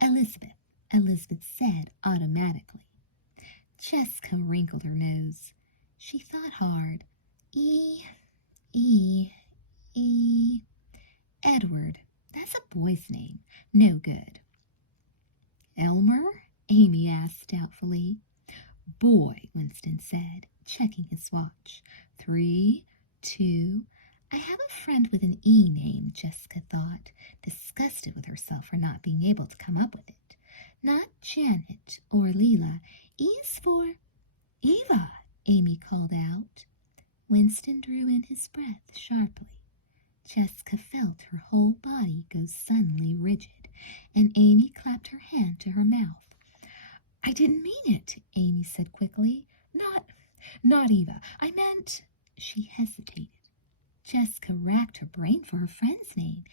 Elizabeth said automatically. Jessica wrinkled her nose. She thought hard. E. Edward. That's a boy's name. No good. Elmer? Amy asked doubtfully. Boy, Winston said, checking his watch. 3, 2. I have a friend with an E name, Jessica thought, disgusted with herself for not being able to come up with it. Not Janet or Leela. E is for Eva, Amy called out. Winston drew in his breath sharply. Jessica felt her whole body go suddenly rigid, and Amy clapped her hand to her mouth. I didn't mean it, Amy said quickly. Not Eva. I meant... She hesitated. Jessica racked her brain for her friend's name.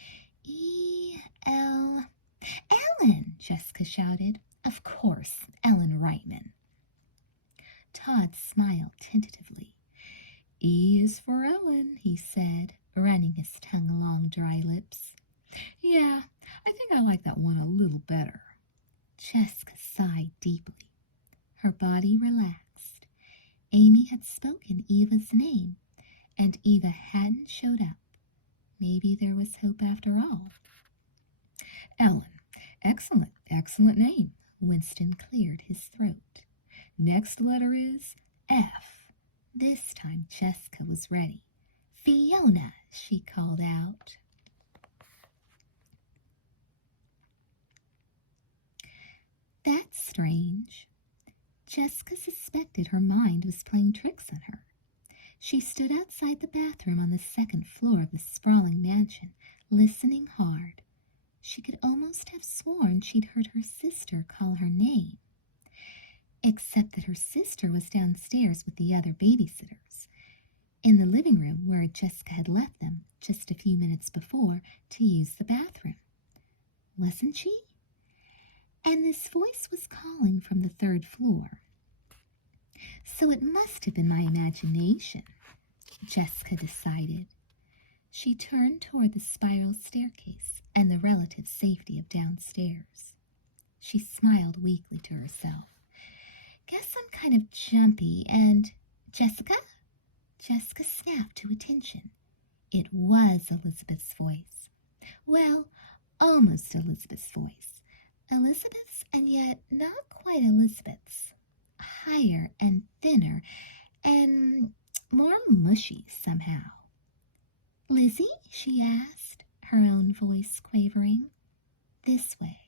Ellen, Jessica shouted. Of course, Ellen Reitman. Todd smiled tentatively. E is for Ellen, he said, running his tongue along dry lips. Yeah, I think I like that one a little better. Jessica sighed deeply. Her body relaxed. Amy had spoken Eva's name, and Eva hadn't showed up. Maybe there was hope after all. Ellen, excellent name. Winston cleared his throat. Next letter is F. This time Jessica was ready. Fiona, she called out. That's strange. Jessica suspected her mind was playing tricks on her. She stood outside the bathroom on the second floor of the sprawling mansion, listening hard. She could almost have sworn she'd heard her sister call her name. Except that her sister was downstairs with the other babysitters, in the living room where Jessica had left them just a few minutes before to use the bathroom. Wasn't she? And this voice was calling from the third floor. So it must have been my imagination, Jessica decided. She turned toward the spiral staircase and the relative safety of downstairs. She smiled weakly to herself. Guess I'm kind of jumpy and... Jessica? Jessica snapped to attention. It was Elizabeth's voice. Well, almost Elizabeth's voice. Elizabeth's, and yet not quite Elizabeth's. Higher and thinner and more mushy somehow. Lizzie? She asked, her own voice quavering. This way.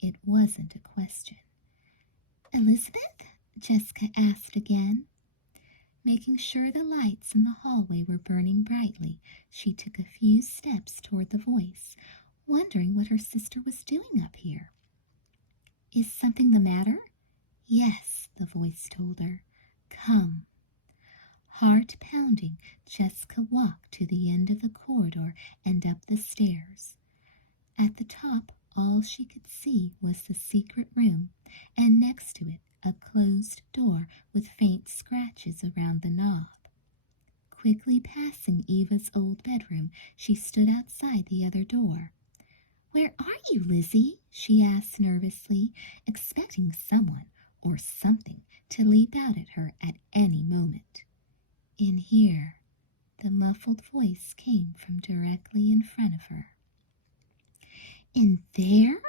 It wasn't a question. Elizabeth? Jessica asked again. Making sure the lights in the hallway were burning brightly, she took a few steps toward the voice, wondering what her sister was doing up here. Is something the matter? Yes, the voice told her. Come. Heart pounding, Jessica walked to the end of the corridor and up the stairs. At the top, all she could see was the secret room, and next to it, a closed door with faint scratches around the knob. Quickly passing Eva's old bedroom, she stood outside the other door. Where are you, Lizzie? She asked nervously, expecting someone or something to leap out at her at any moment. In here, the muffled voice came from directly in front of her. In there?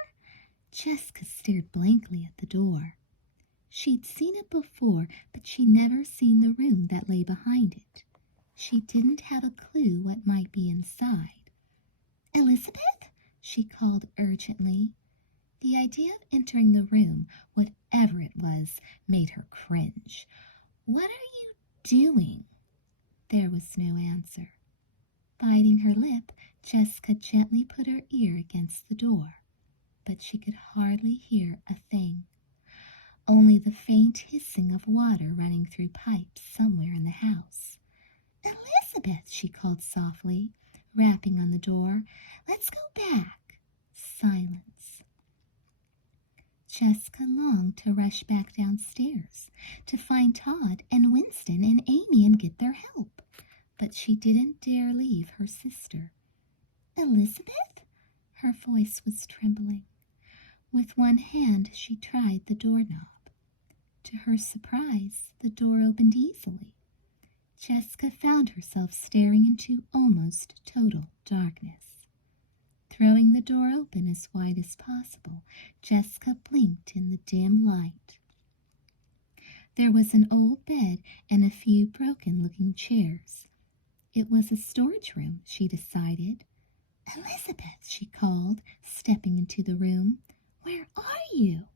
Jessica stared blankly at the door. She'd seen it before, but she'd never seen the room that lay behind it. She didn't have a clue what might be inside. "Elizabeth?" she called urgently. The idea of entering the room, whatever it was, made her cringe. "What are you doing?" There was no answer. Biting her lip, Jessica gently put her ear against the door, but she could hardly hear a thing. Only the faint hissing of water running through pipes somewhere in the house. "Elizabeth," she called softly, rapping on the door. "Let's go back." Silence. Jessica longed to rush back downstairs, to find Todd and Winston and Amy and get their help, but she didn't dare leave her sister. "Elizabeth?" Her voice was trembling. With one hand she tried the doorknob. To her surprise, the door opened easily. Jessica found herself staring into almost total darkness. Throwing the door open as wide as possible, Jessica blinked in the dim light. There was an old bed and a few broken-looking chairs. It was a storage room, she decided. "Elizabeth," she called, stepping into the room. "Where are you?"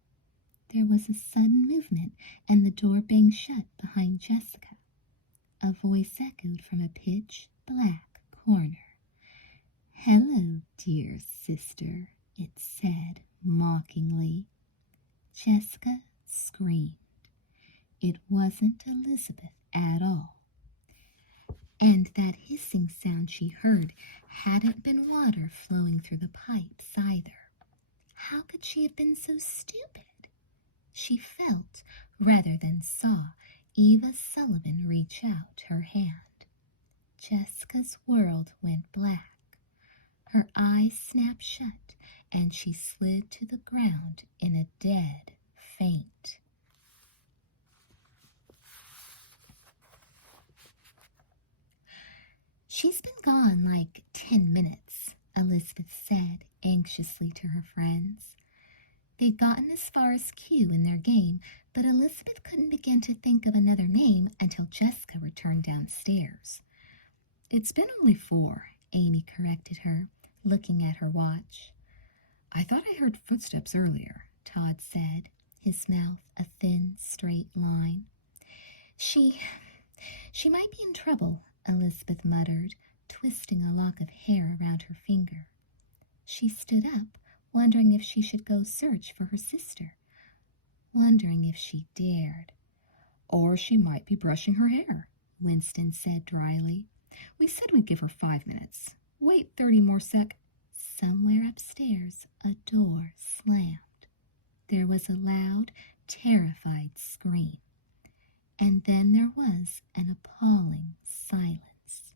There was a sudden movement, and the door banged shut behind Jessica. A voice echoed from a pitch-black corner. "Hello, dear sister," it said mockingly. Jessica screamed. It wasn't Elizabeth at all. And that hissing sound she heard hadn't been water flowing through the pipes either. How could she have been so stupid? She felt, rather than saw, Eva Sullivan reach out her hand. Jessica's world went black. Her eyes snapped shut, and she slid to the ground in a dead faint. "She's been gone like 10 minutes, Elizabeth said anxiously to her friends. They'd gotten as far as Q in their game, but Elizabeth couldn't begin to think of another name until Jessica returned downstairs. "It's been only 4, Amy corrected her, looking at her watch. "I thought I heard footsteps earlier," Todd said, his mouth a thin, straight line. She might be in trouble," Elizabeth muttered, twisting a lock of hair around her finger. She stood up, wondering if she should go search for her sister, wondering if she dared. "Or she might be brushing her hair," Winston said dryly. "We said we'd give her 5 minutes. Wait 30 more sec—" Somewhere upstairs a door slammed. There was a loud, terrified scream. And then there was an appalling silence.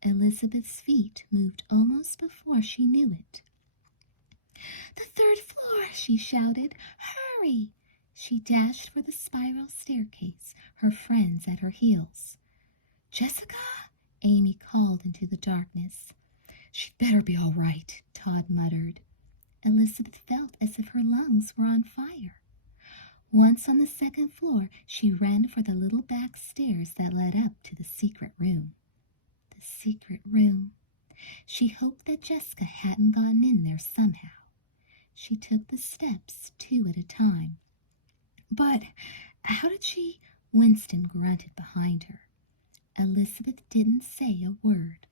Elizabeth's feet moved almost before she knew it. "The 3rd floor!" she shouted. "Hurry!" She dashed for the spiral staircase, her friends at her heels. "Jessica!" Amy called into the darkness. "She'd better be all right," Todd muttered. Elizabeth felt as if her lungs were on fire. Once on the 2nd floor, she ran for the little back stairs that led up to the secret room. The secret room. She hoped that Jessica hadn't gotten in there somehow. She took the steps 2 at a time. "But how did she—" Winston grunted behind her. Elizabeth didn't say a word.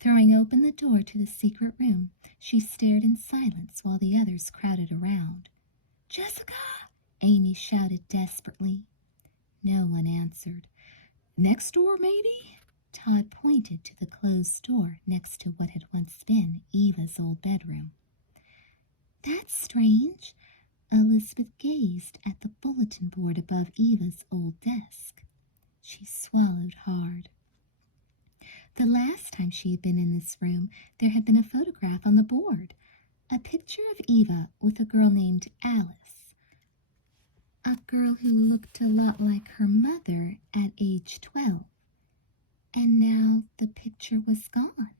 Throwing open the door to the secret room, she stared in silence while the others crowded around. "Jessica!" Amy shouted desperately. No one answered. "Next door, maybe?" Todd pointed to the closed door next to what had once been Eva's old bedroom. "That's strange." Elizabeth gazed at the bulletin board above Eva's old desk. She swallowed hard. The last time she had been in this room, there had been a photograph on the board, a picture of Eva with a girl named Alice, a girl who looked a lot like her mother at age 12. And now the picture was gone.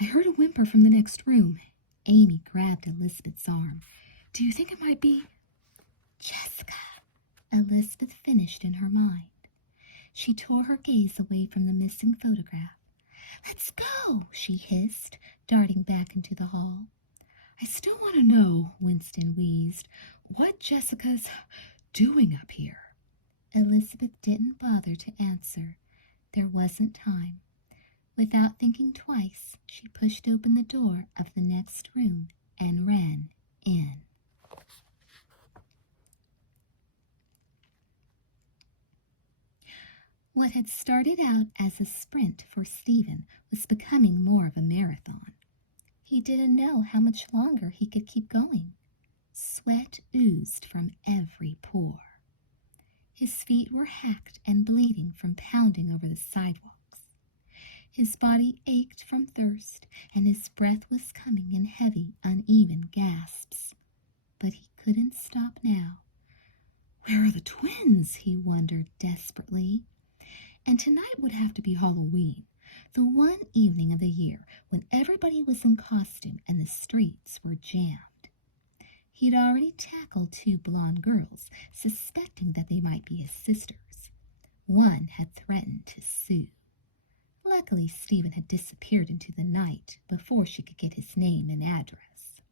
"I heard a whimper from the next room." Amy grabbed Elizabeth's arm. "Do you think it might be—" "Jessica," Elizabeth finished in her mind. She tore her gaze away from the missing photograph. "Let's go," she hissed, darting back into the hall. "I still want to know," Winston wheezed, "what Jessica's doing up here." Elizabeth didn't bother to answer. There wasn't time. Without thinking twice, she pushed open the door of the next room and ran in. What had started out as a sprint for Stephen was becoming more of a marathon. He didn't know how much longer he could keep going. Sweat oozed from every pore. His feet were hacked and bleeding from pounding over the sidewalks. His body ached from thirst, and his breath was coming in heavy, uneven gasps. But he couldn't stop now. Where are the twins? He wondered desperately. And tonight would have to be Halloween, the one evening of the year when everybody was in costume and the streets were jammed. He'd already tackled 2 blonde girls, suspecting that they might be his sisters. One had threatened to sue. Luckily, Stephen had disappeared into the night before she could get his name and address.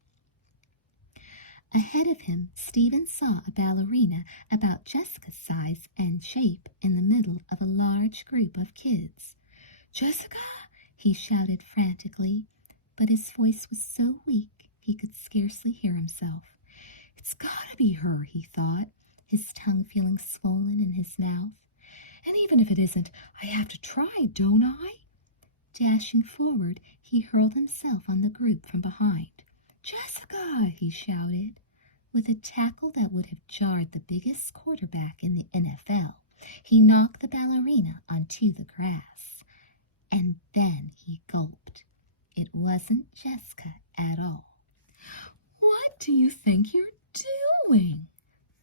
Ahead of him, Stephen saw a ballerina about Jessica's size and shape in the middle of a large group of kids. "Jessica!" he shouted frantically, but his voice was so weak he could scarcely hear himself. "It's gotta be her," he thought, his tongue feeling swollen in his mouth. "And even if it isn't, I have to try, don't I?" Dashing forward, he hurled himself on the group from behind. "Jessica!" he shouted. With a tackle that would have jarred the biggest quarterback in the NFL, he knocked the ballerina onto the grass. And then he gulped. It wasn't Jessica at all. "What do you think you're doing?"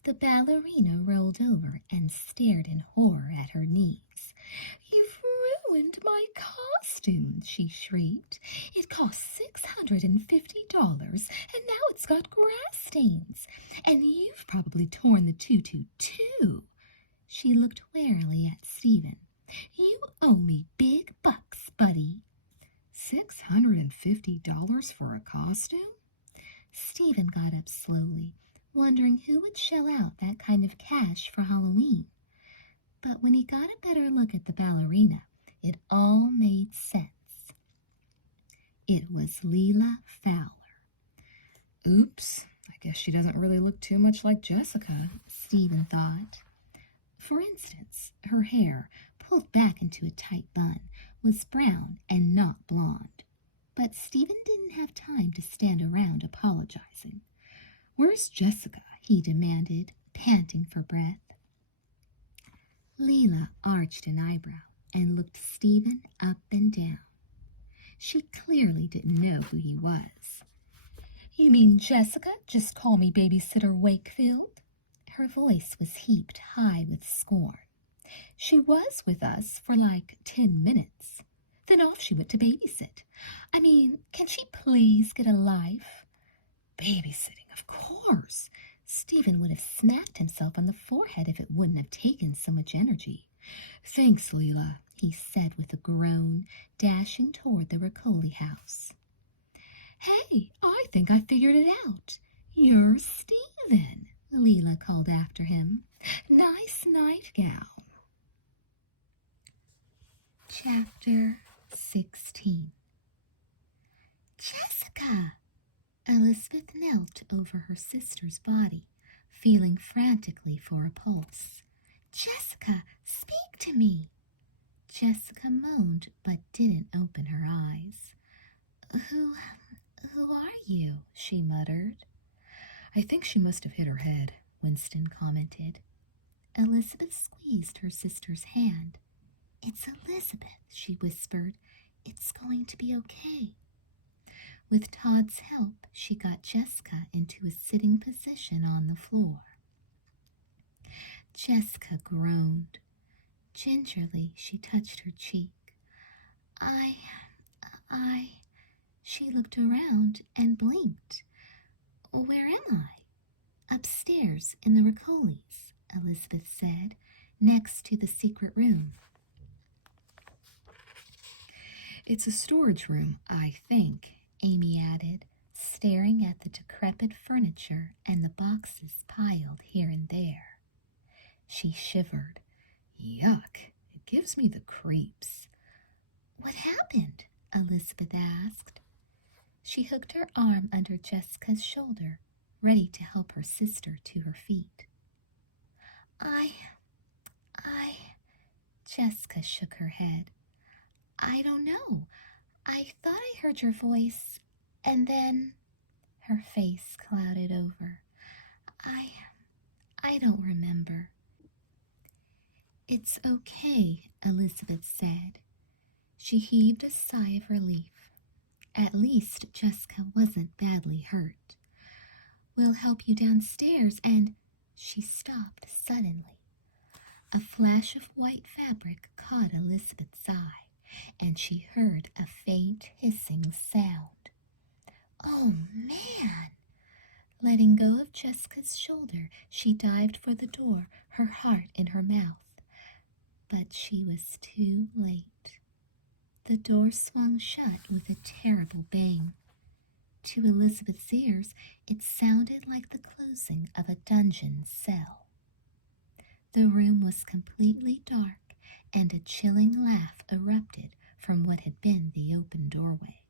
The ballerina rolled over and stared in horror at her knees. "You've ruined my costume," she shrieked. "It cost $650, and now it's got grass stains. And you've probably torn the tutu, too." She looked warily at Stephen. "You owe me big bucks, buddy." $650 for a costume? Stephen got up slowly, wondering who would shell out that kind of cash for Halloween. But when he got a better look at the ballerina, it all made sense. It was Leela Fowler. "Oops, I guess she doesn't really look too much like Jessica," Stephen thought. For instance, her hair, pulled back into a tight bun, was brown and not blonde. But Stephen didn't have time to stand around apologizing. "Where's Jessica?" he demanded, panting for breath. Leela arched an eyebrow and looked Stephen up and down. She clearly didn't know who he was. "You mean Jessica? Just call me Babysitter Wakefield." Her voice was heaped high with scorn. "She was with us for like 10 minutes. Then off she went to babysit. I mean, can she please get a life?" Babysitting, of course. Stephen would have smacked himself on the forehead if it wouldn't have taken so much energy. "Thanks, Leela," he said with a groan, dashing toward the Riccoli house. "Hey, I think I figured it out. You're Stephen," Leela called after him. "Nice nightgown." Chapter 16. "Jessica!" Elizabeth knelt over her sister's body, feeling frantically for a pulse. "Jessica, speak to me!" Jessica moaned but didn't open her eyes. Who are you?" she muttered. "I think she must have hit her head," Winston commented. Elizabeth squeezed her sister's hand. "It's Elizabeth," she whispered. "It's going to be okay." With Todd's help, she got Jessica into a sitting position on the floor. Jessica groaned. Gingerly, she touched her cheek. I... She looked around and blinked. "Where am I?" "Upstairs in the Riccolis," Elizabeth said. next to the secret room. It's a storage room, I think, Amy added, staring at the decrepit furniture and the boxes piled here and there. She shivered. Yuck, it gives me the creeps. What happened? Elizabeth asked. She hooked her arm under Jessica's shoulder, ready to help her sister to her feet. I... Jessica shook her head. I don't know. I thought I heard your voice, and then... Her face clouded over. I don't remember. It's okay, Elizabeth said. She heaved a sigh of relief. At least Jessica wasn't badly hurt. We'll help you downstairs, and... She stopped suddenly. A flash of white fabric caught Elizabeth's eye, and she heard a faint hissing sound. Oh, man! Letting go of Jessica's shoulder, she dived for the door, her heart in her mouth. But she was too late. The door swung shut with a terrible bang. To Elizabeth's ears, it sounded like the closing of a dungeon cell. The room was completely dark, and a chilling laugh erupted from what had been the open doorway.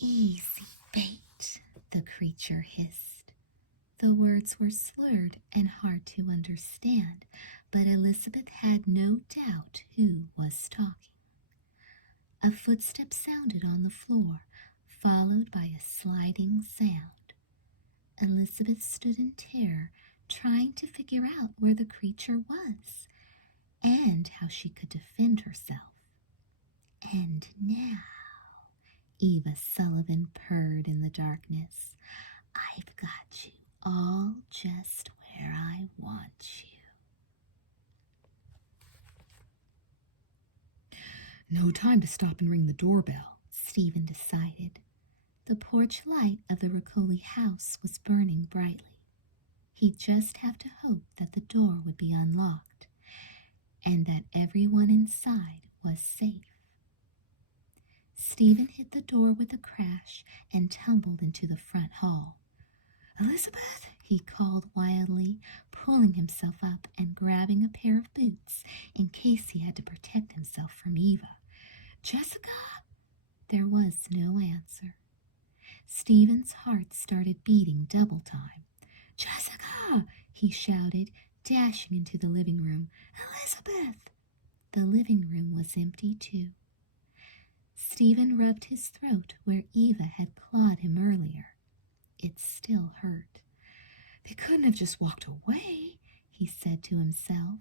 Easy bait, the creature hissed. The words were slurred and hard to understand, but Elizabeth had no doubt who was talking. A footstep sounded on the floor, followed by a sliding sound. Elizabeth stood in terror, trying to figure out where the creature was and how she could defend herself. And now, Eva Sullivan purred in the darkness, I've got you all just where I want you. No time to stop and ring the doorbell, Stephen decided. The porch light of the Riccoli house was burning brightly. He'd just have to hope that the door would be unlocked and that everyone inside was safe. Stephen hit the door with a crash and tumbled into the front hall. Elizabeth, he called wildly, pulling himself up and grabbing a pair of boots in case he had to protect himself from Eva. Jessica! There was no answer. Stephen's heart started beating double time. Jessica! He shouted, dashing into the living room. Elizabeth! The living room was empty too. Stephen rubbed his throat where Eva had clawed him earlier. It still hurt. They couldn't have just walked away, he said to himself.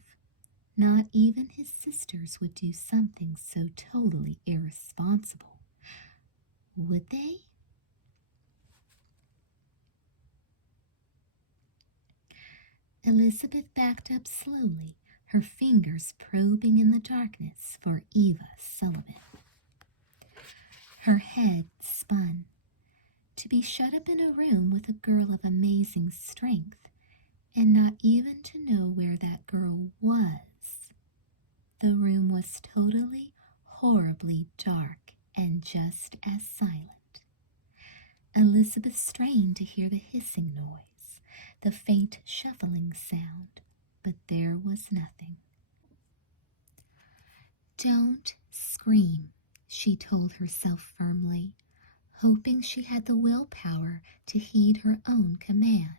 Not even his sisters would do something so totally irresponsible. Would they? Elizabeth backed up slowly, her fingers probing in the darkness for Eva Sullivan. Her head spun. To be shut up in a room with a girl of amazing strength, and not even to know where that girl was. The room was totally, horribly dark and just as silent. Elizabeth strained to hear the hissing noise, the faint shuffling sound, but there was nothing. Don't scream, she told herself firmly, hoping she had the willpower to heed her own command.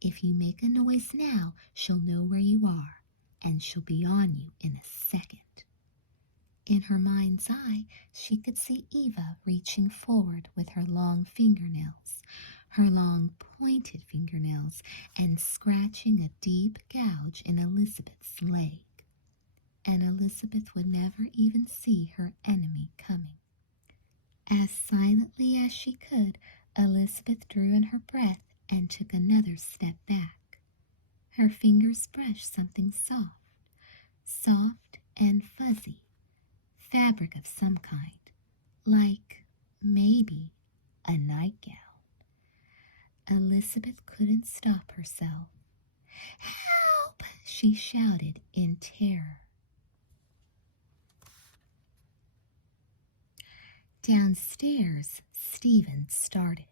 If you make a noise now, she'll know where you are, and she'll be on you in a second. In her mind's eye, she could see Eva reaching forward with her long fingernails, her long pointed fingernails, and scratching a deep gouge in Elizabeth's leg. And Elizabeth would never even see her enemy coming. As silently as she could, Elizabeth drew in her breath and took another step back. Her fingers brushed something soft and fuzzy, fabric of some kind, like maybe a nightgown. Elizabeth couldn't stop herself. Help! she shouted in terror. Downstairs, Stephen started.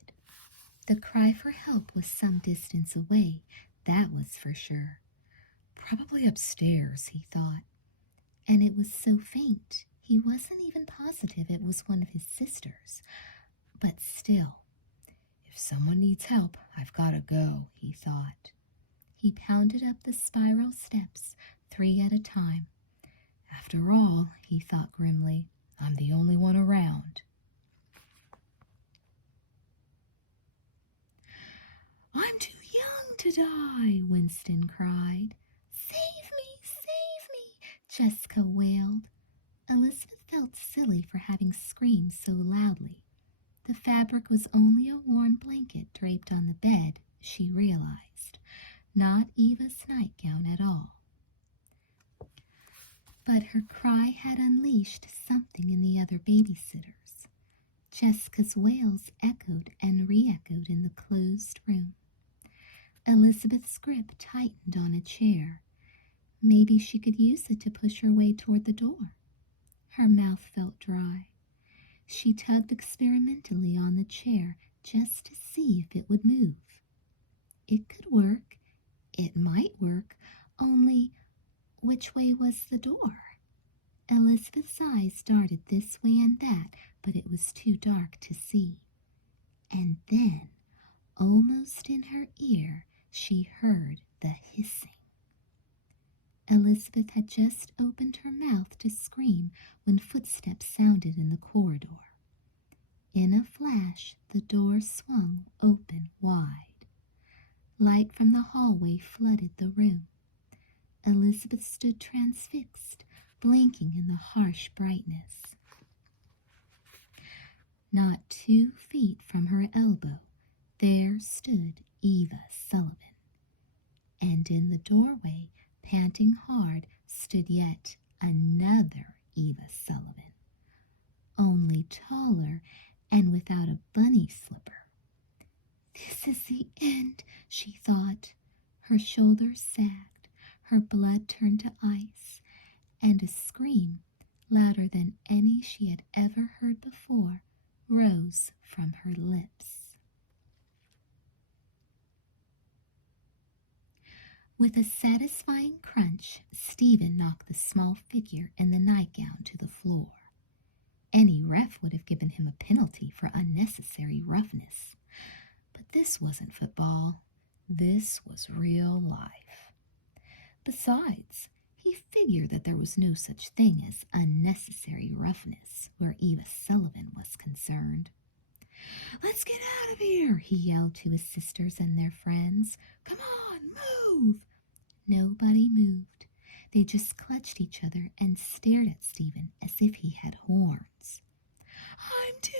The cry for help was some distance away, that was for sure. Probably upstairs, he thought. And it was so faint, he wasn't even positive it was one of his sisters. But still, if someone needs help, I've got to go, he thought. He pounded up the spiral steps, 3 at a time. After all, he thought grimly, I'm the only one around. I'm too young to die, Winston cried. Save me, save me, Jessica wailed. Elizabeth felt silly for having screamed so loudly. The fabric was only a worn blanket draped on the bed, she realized, not Eva's nightgown at all. But her cry had unleashed something in the other babysitters. Jessica's wails echoed and re-echoed in the closed room. Elizabeth's grip tightened on a chair. Maybe she could use it to push her way toward the door. Her mouth felt dry. She tugged experimentally on the chair just to see if it would move. It could work. It might work. Only, which way was the door? Elizabeth's eyes darted this way and that, but it was too dark to see. And then, almost in her ear, she heard the hissing. Elizabeth had just opened her mouth to scream when footsteps sounded in the corridor. In a flash, the door swung open wide. Light from the hallway flooded the room. Elizabeth stood transfixed, blinking in the harsh brightness. Not 2 feet from her elbow, there stood Eva Sullivan. And in the doorway, panting hard, stood yet another Eva Sullivan, only taller and without a bunny slipper. This is the end, she thought. Her shoulders sagged, her blood turned to ice, and a scream, louder than any she had ever heard before, rose from her lips. With a satisfying crunch, Stephen knocked the small figure in the nightgown to the floor. Any ref would have given him a penalty for unnecessary roughness. But this wasn't football. This was real life. Besides, he figured that there was no such thing as unnecessary roughness where Eva Sullivan was concerned. Let's get out of here, he yelled to his sisters and their friends. Come on, move! Nobody moved. They just clutched each other and stared at Stephen as if he had horns. I'm too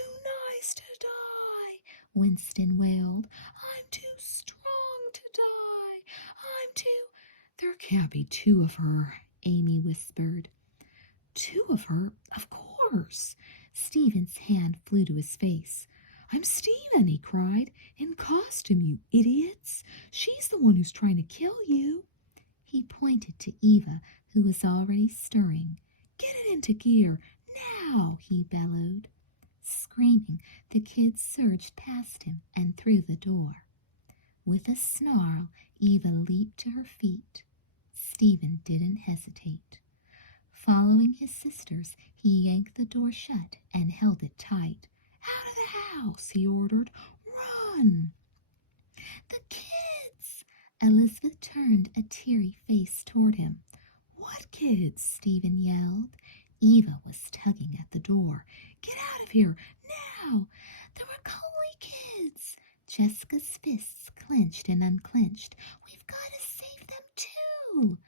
nice to die, Winston wailed. I'm too strong to die. I'm too... There can't be 2 of her, Amy whispered. 2 of her? Of course. Stephen's hand flew to his face. I'm Stephen, he cried. In costume, you idiots. She's the one who's trying to kill you. He pointed to Eva, who was already stirring. Get it into gear, now, he bellowed. Screaming, the kids surged past him and through the door. With a snarl, Eva leaped to her feet. Stephen didn't hesitate. Following his sisters, he yanked the door shut and held it tight. Out of the house, he ordered. Run! The kids! Elizabeth turned a teary face toward him. What kids? Stephen yelled. Eva was tugging at the door. Get out of here, now! The Macaulay kids! Jessica's fists clenched and unclenched. We've got to save them too!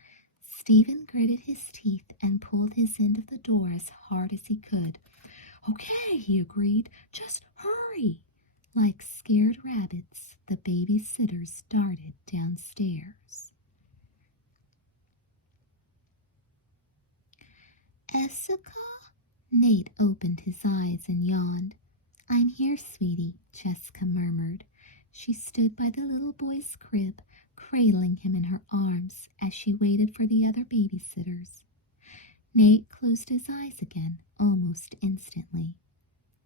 Stephen gritted his teeth and pulled his end of the door as hard as he could. Okay, he agreed. Just hurry. Like scared rabbits, the babysitters darted downstairs. Essica? Nate opened his eyes and yawned. I'm here, sweetie, Jessica murmured. She stood by the little boy's crib, cradling him in her arms as she waited for the other babysitters. Nate closed his eyes again almost instantly.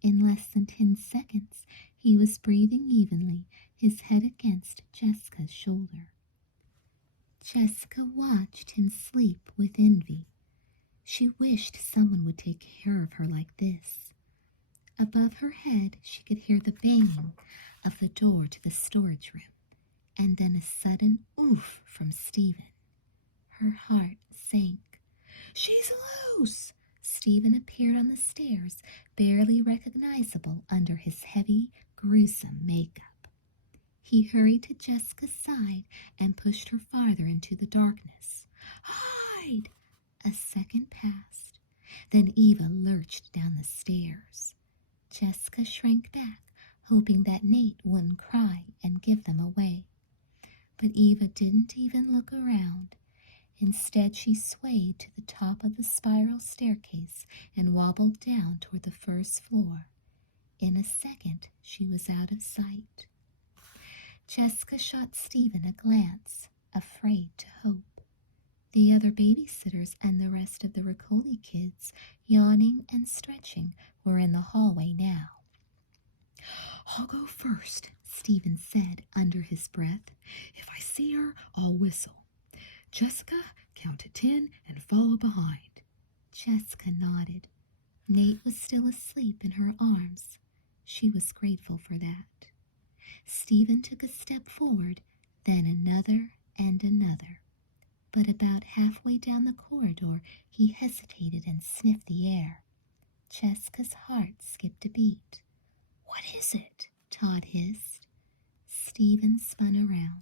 In less than 10 seconds, he was breathing evenly, his head against Jessica's shoulder. Jessica watched him sleep with envy. She wished someone would take care of her like this. Above her head, she could hear the banging of the door to the storage room, and then a sudden oof from Stephen. Her heart sank. "She's loose!" Stephen appeared on the stairs, barely recognizable under his heavy, gruesome makeup. He hurried to Jessica's side and pushed her farther into the darkness. "Hide!" A second passed. Then Eva lurched down the stairs. Jessica shrank back, hoping that Nate wouldn't cry and give them away. But Eva didn't even look around. Instead, she swayed to the top of the spiral staircase and wobbled down toward the first floor. In a second, she was out of sight. Jessica shot Stephen a glance, afraid to hope. The other babysitters and the rest of the Riccoli kids, yawning and stretching, were in the hallway now. "I'll go first," Stephen said under his breath. "If I see her, I'll whistle. Jessica, count to 10 and follow behind." Jessica nodded. Nate was still asleep in her arms. She was grateful for that. Stephen took a step forward, then another and another. But about halfway down the corridor, he hesitated and sniffed the air. Jessica's heart skipped a beat. "What is it?" Todd hissed. Stephen spun around.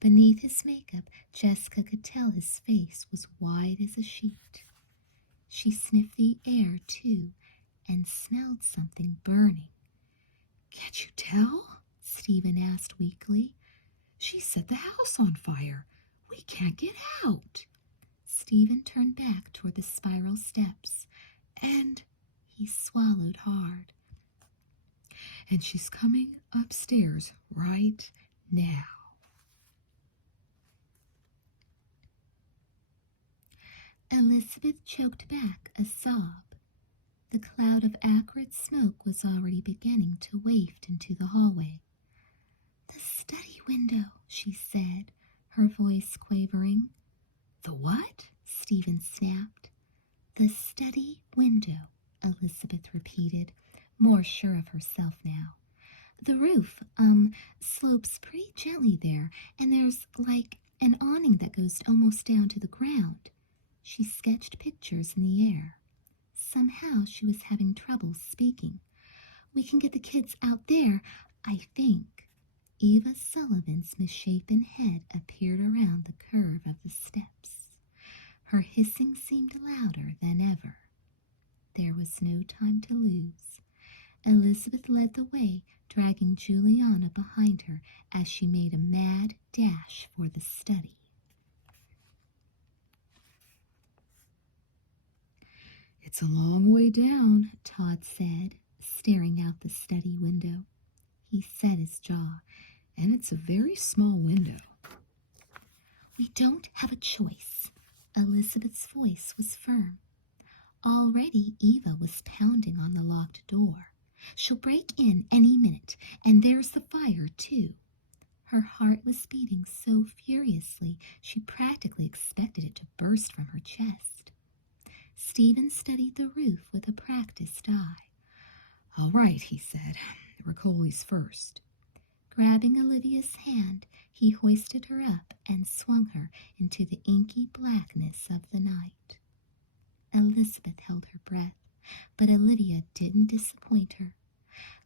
Beneath his makeup, Jessica could tell his face was white as a sheet. She sniffed the air, too, and smelled something burning. "Can't you tell?" Stephen asked weakly. "She set the house on fire. We can't get out." Stephen turned back toward the spiral steps, and he swallowed hard. "And she's coming upstairs right now." Elizabeth choked back a sob. The cloud of acrid smoke was already beginning to waft into the hallway. "The study window," she said, her voice quavering. "The what?" Stephen snapped. "The study window," Elizabeth repeated, more sure of herself now. "The roof, slopes pretty gently there, and there's like an awning that goes almost down to the ground." She sketched pictures in the air. Somehow she was having trouble speaking. "We can get the kids out there, I think." Eva Sullivan's misshapen head appeared around the curve of the steps. Her hissing seemed louder than ever. There was no time to lose. Elizabeth led the way, dragging Juliana behind her as she made a mad dash for the study. "It's a long way down," Todd said, staring out the study window. He set his jaw, "and it's a very small window." "We don't have a choice." Elizabeth's voice was firm. Already Eva was pounding on the locked door. "She'll break in any minute, and there's the fire, too." Her heart was beating so furiously she practically expected it to burst from her chest. Stephen studied the roof with a practiced eye. "All right," he said. "Riccoli's first." Grabbing Olivia's hand, he hoisted her up and swung her into the inky blackness of the night. Elizabeth held her breath, but Olivia didn't disappoint her.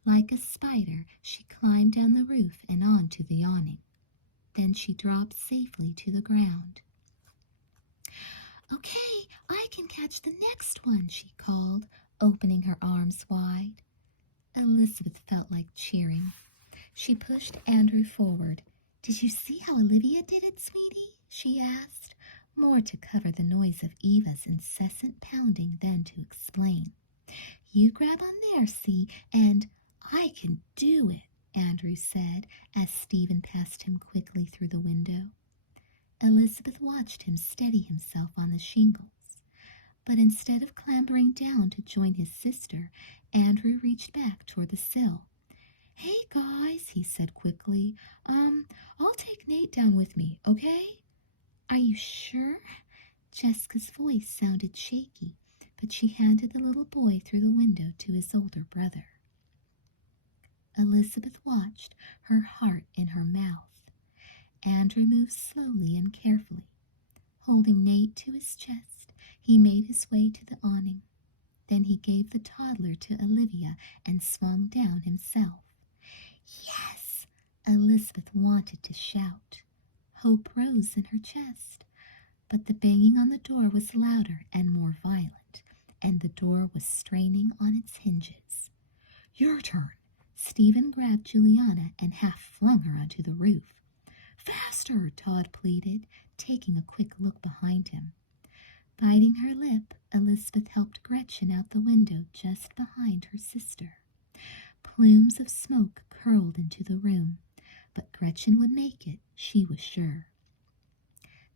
Like a spider, she climbed down the roof and onto the awning. Then she dropped safely to the ground. "Okay, I can catch the next one," she called, opening her arms wide. Elizabeth felt like cheering. She pushed Andrew forward. "Did you see how Olivia did it, sweetie?" she asked, more to cover the noise of Eva's incessant pounding than to explain. "You grab on there, see, and I can do it." Andrew said as Stephen passed him quickly through the window. Elizabeth watched him steady himself on the shingles, but instead of clambering down to join his sister, Andrew reached back toward the sill. "Hey, guys," he said quickly, I'll take Nate down with me, okay?" "Are you sure?" Jessica's voice sounded shaky, but she handed the little boy through the window to his older brother. Elizabeth watched, her heart in her mouth. Andrew moved slowly and carefully. Holding Nate to his chest, he made his way to the awning. Then he gave the toddler to Olivia and swung down himself. "Yes!" Elizabeth wanted to shout. Hope rose in her chest. But the banging on the door was louder and more violent, and the door was straining on its hinges. "Your turn!" Stephen grabbed Juliana and half flung her onto the roof. "Faster!" Todd pleaded, taking a quick look behind him. Biting her lip, Elizabeth helped Gretchen out the window just behind her sister. Plumes of smoke curled into the room, but Gretchen would make it, she was sure.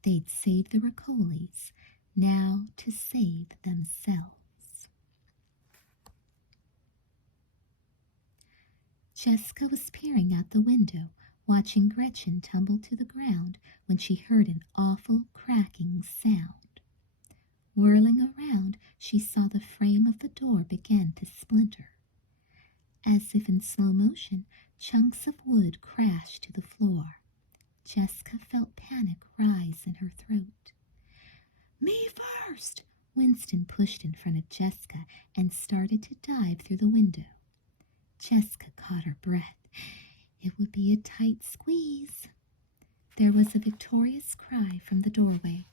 They'd save the Riccolis, now to save themselves. Jessica was peering out the window, watching Gretchen tumble to the ground when she heard an awful cracking sound. Whirling around, she saw the frame of the door begin to splinter. As if in slow motion, chunks of wood crashed to the floor. Jessica felt panic rise in her throat. "Me first!" Winston pushed in front of Jessica and started to dive through the window. Jessica caught her breath. It would be a tight squeeze. There was a victorious cry from the doorway.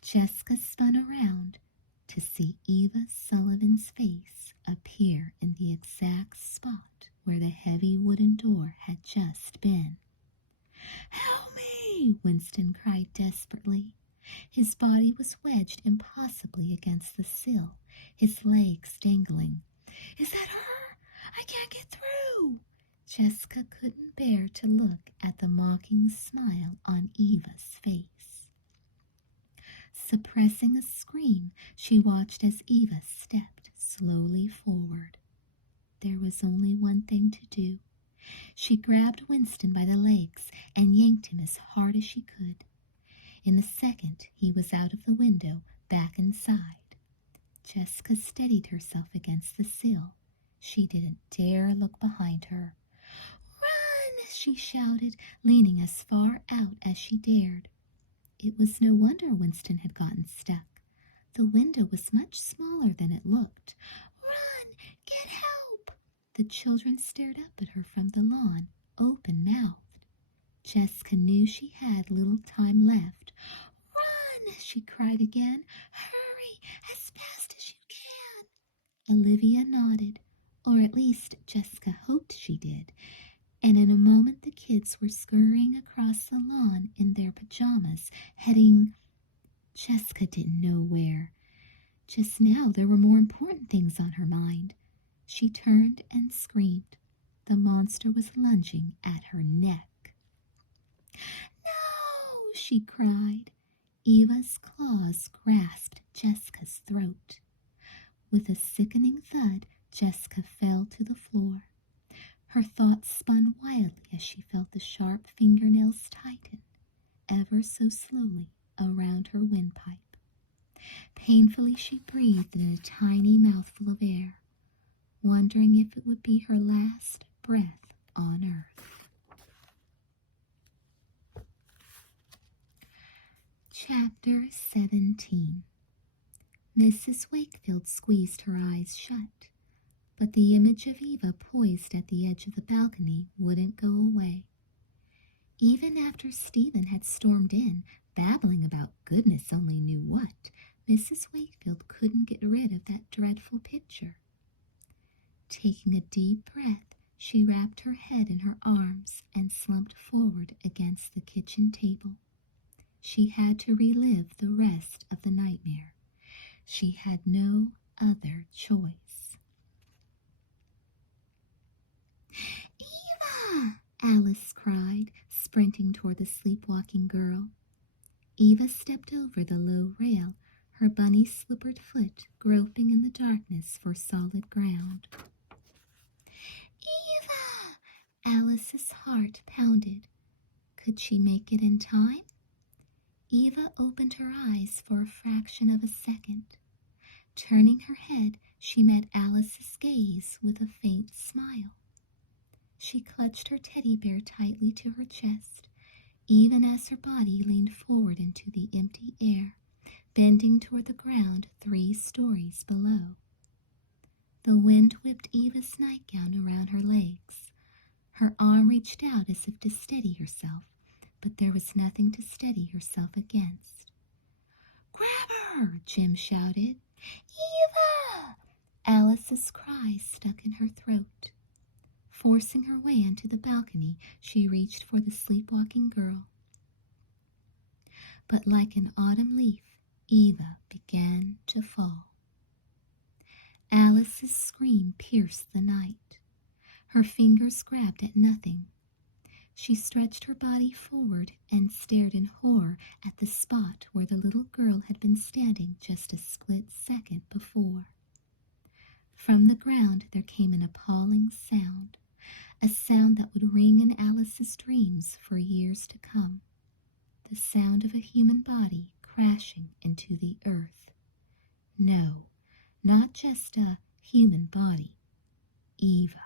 Jessica spun around to see Eva Sullivan's face appear in the exact spot where the heavy wooden door had just been. "Help me!" Winston cried desperately. His body was wedged impossibly against the sill, his legs dangling. "Is that her? I can't get through!" Jessica couldn't bear to look at the mocking smile on Eva's face. Suppressing a scream, she watched as Eva stepped slowly forward. There was only one thing to do. She grabbed Winston by the legs and yanked him as hard as she could. In a second, he was out of the window, back inside. Jessica steadied herself against the sill. She didn't dare look behind her. "Run!" she shouted, leaning as far out as she dared. It was no wonder Winston had gotten stuck. The window was much smaller than it looked. "Run! Get help!" The children stared up at her from the lawn, open-mouthed. Jessica knew she had little time left. "Run!" she cried again. "Hurry, as fast as you can!" Olivia nodded, or at least Jessica hoped she did, and in a moment the kids were scurrying across the lawn in their pajamas, heading... Jessica didn't know where. Just now there were more important things on her mind. She turned and screamed. The monster was lunging at her neck. "No!" she cried. Eva's claws grasped Jessica's throat. With a sickening thud, Jessica fell to the floor. Her thoughts spun wildly as she felt the sharp fingernails tighten, ever so slowly, around her windpipe. Painfully she breathed in a tiny mouthful of air, wondering if it would be her last breath on earth. Chapter 17. Mrs. Wakefield squeezed her eyes shut, but the image of Eva poised at the edge of the balcony wouldn't go away. Even after Stephen had stormed in, babbling about goodness only knew what, Mrs. Wakefield couldn't get rid of that dreadful picture. Taking a deep breath, she wrapped her head in her arms and slumped forward against the kitchen table. She had to relive the rest of the nightmare. She had no other choice. "Eva!" Eva! Alice cried, sprinting toward the sleepwalking girl. Eva stepped over the low rail, her bunny slippered foot groping in the darkness for solid ground. Eva! Alice's heart pounded. Could she make it in time? Eva opened her eyes for a fraction of a second. Turning her head, she met Alice's gaze with a faint smile. She clutched her teddy bear tightly to her chest, even as her body leaned forward into the empty air, bending toward the ground 3 stories below. The wind whipped Eva's nightgown around her legs. Her arm reached out as if to steady herself, but there was nothing to steady herself against. "Grab her!" Jim shouted. "Eva!" Alice's cry stuck in her throat. Forcing her way onto the balcony, she reached for the sleepwalking girl. But like an autumn leaf, Eva began to fall. Alice's scream pierced the night. Her fingers grabbed at nothing. She stretched her body forward and stared in horror at the spot where the little girl had been standing just a split second before. From the ground there came an appalling sound, a sound that would ring in Alice's dreams for years to come. The sound of a human body crashing into the earth. No, not just a human body. Eva.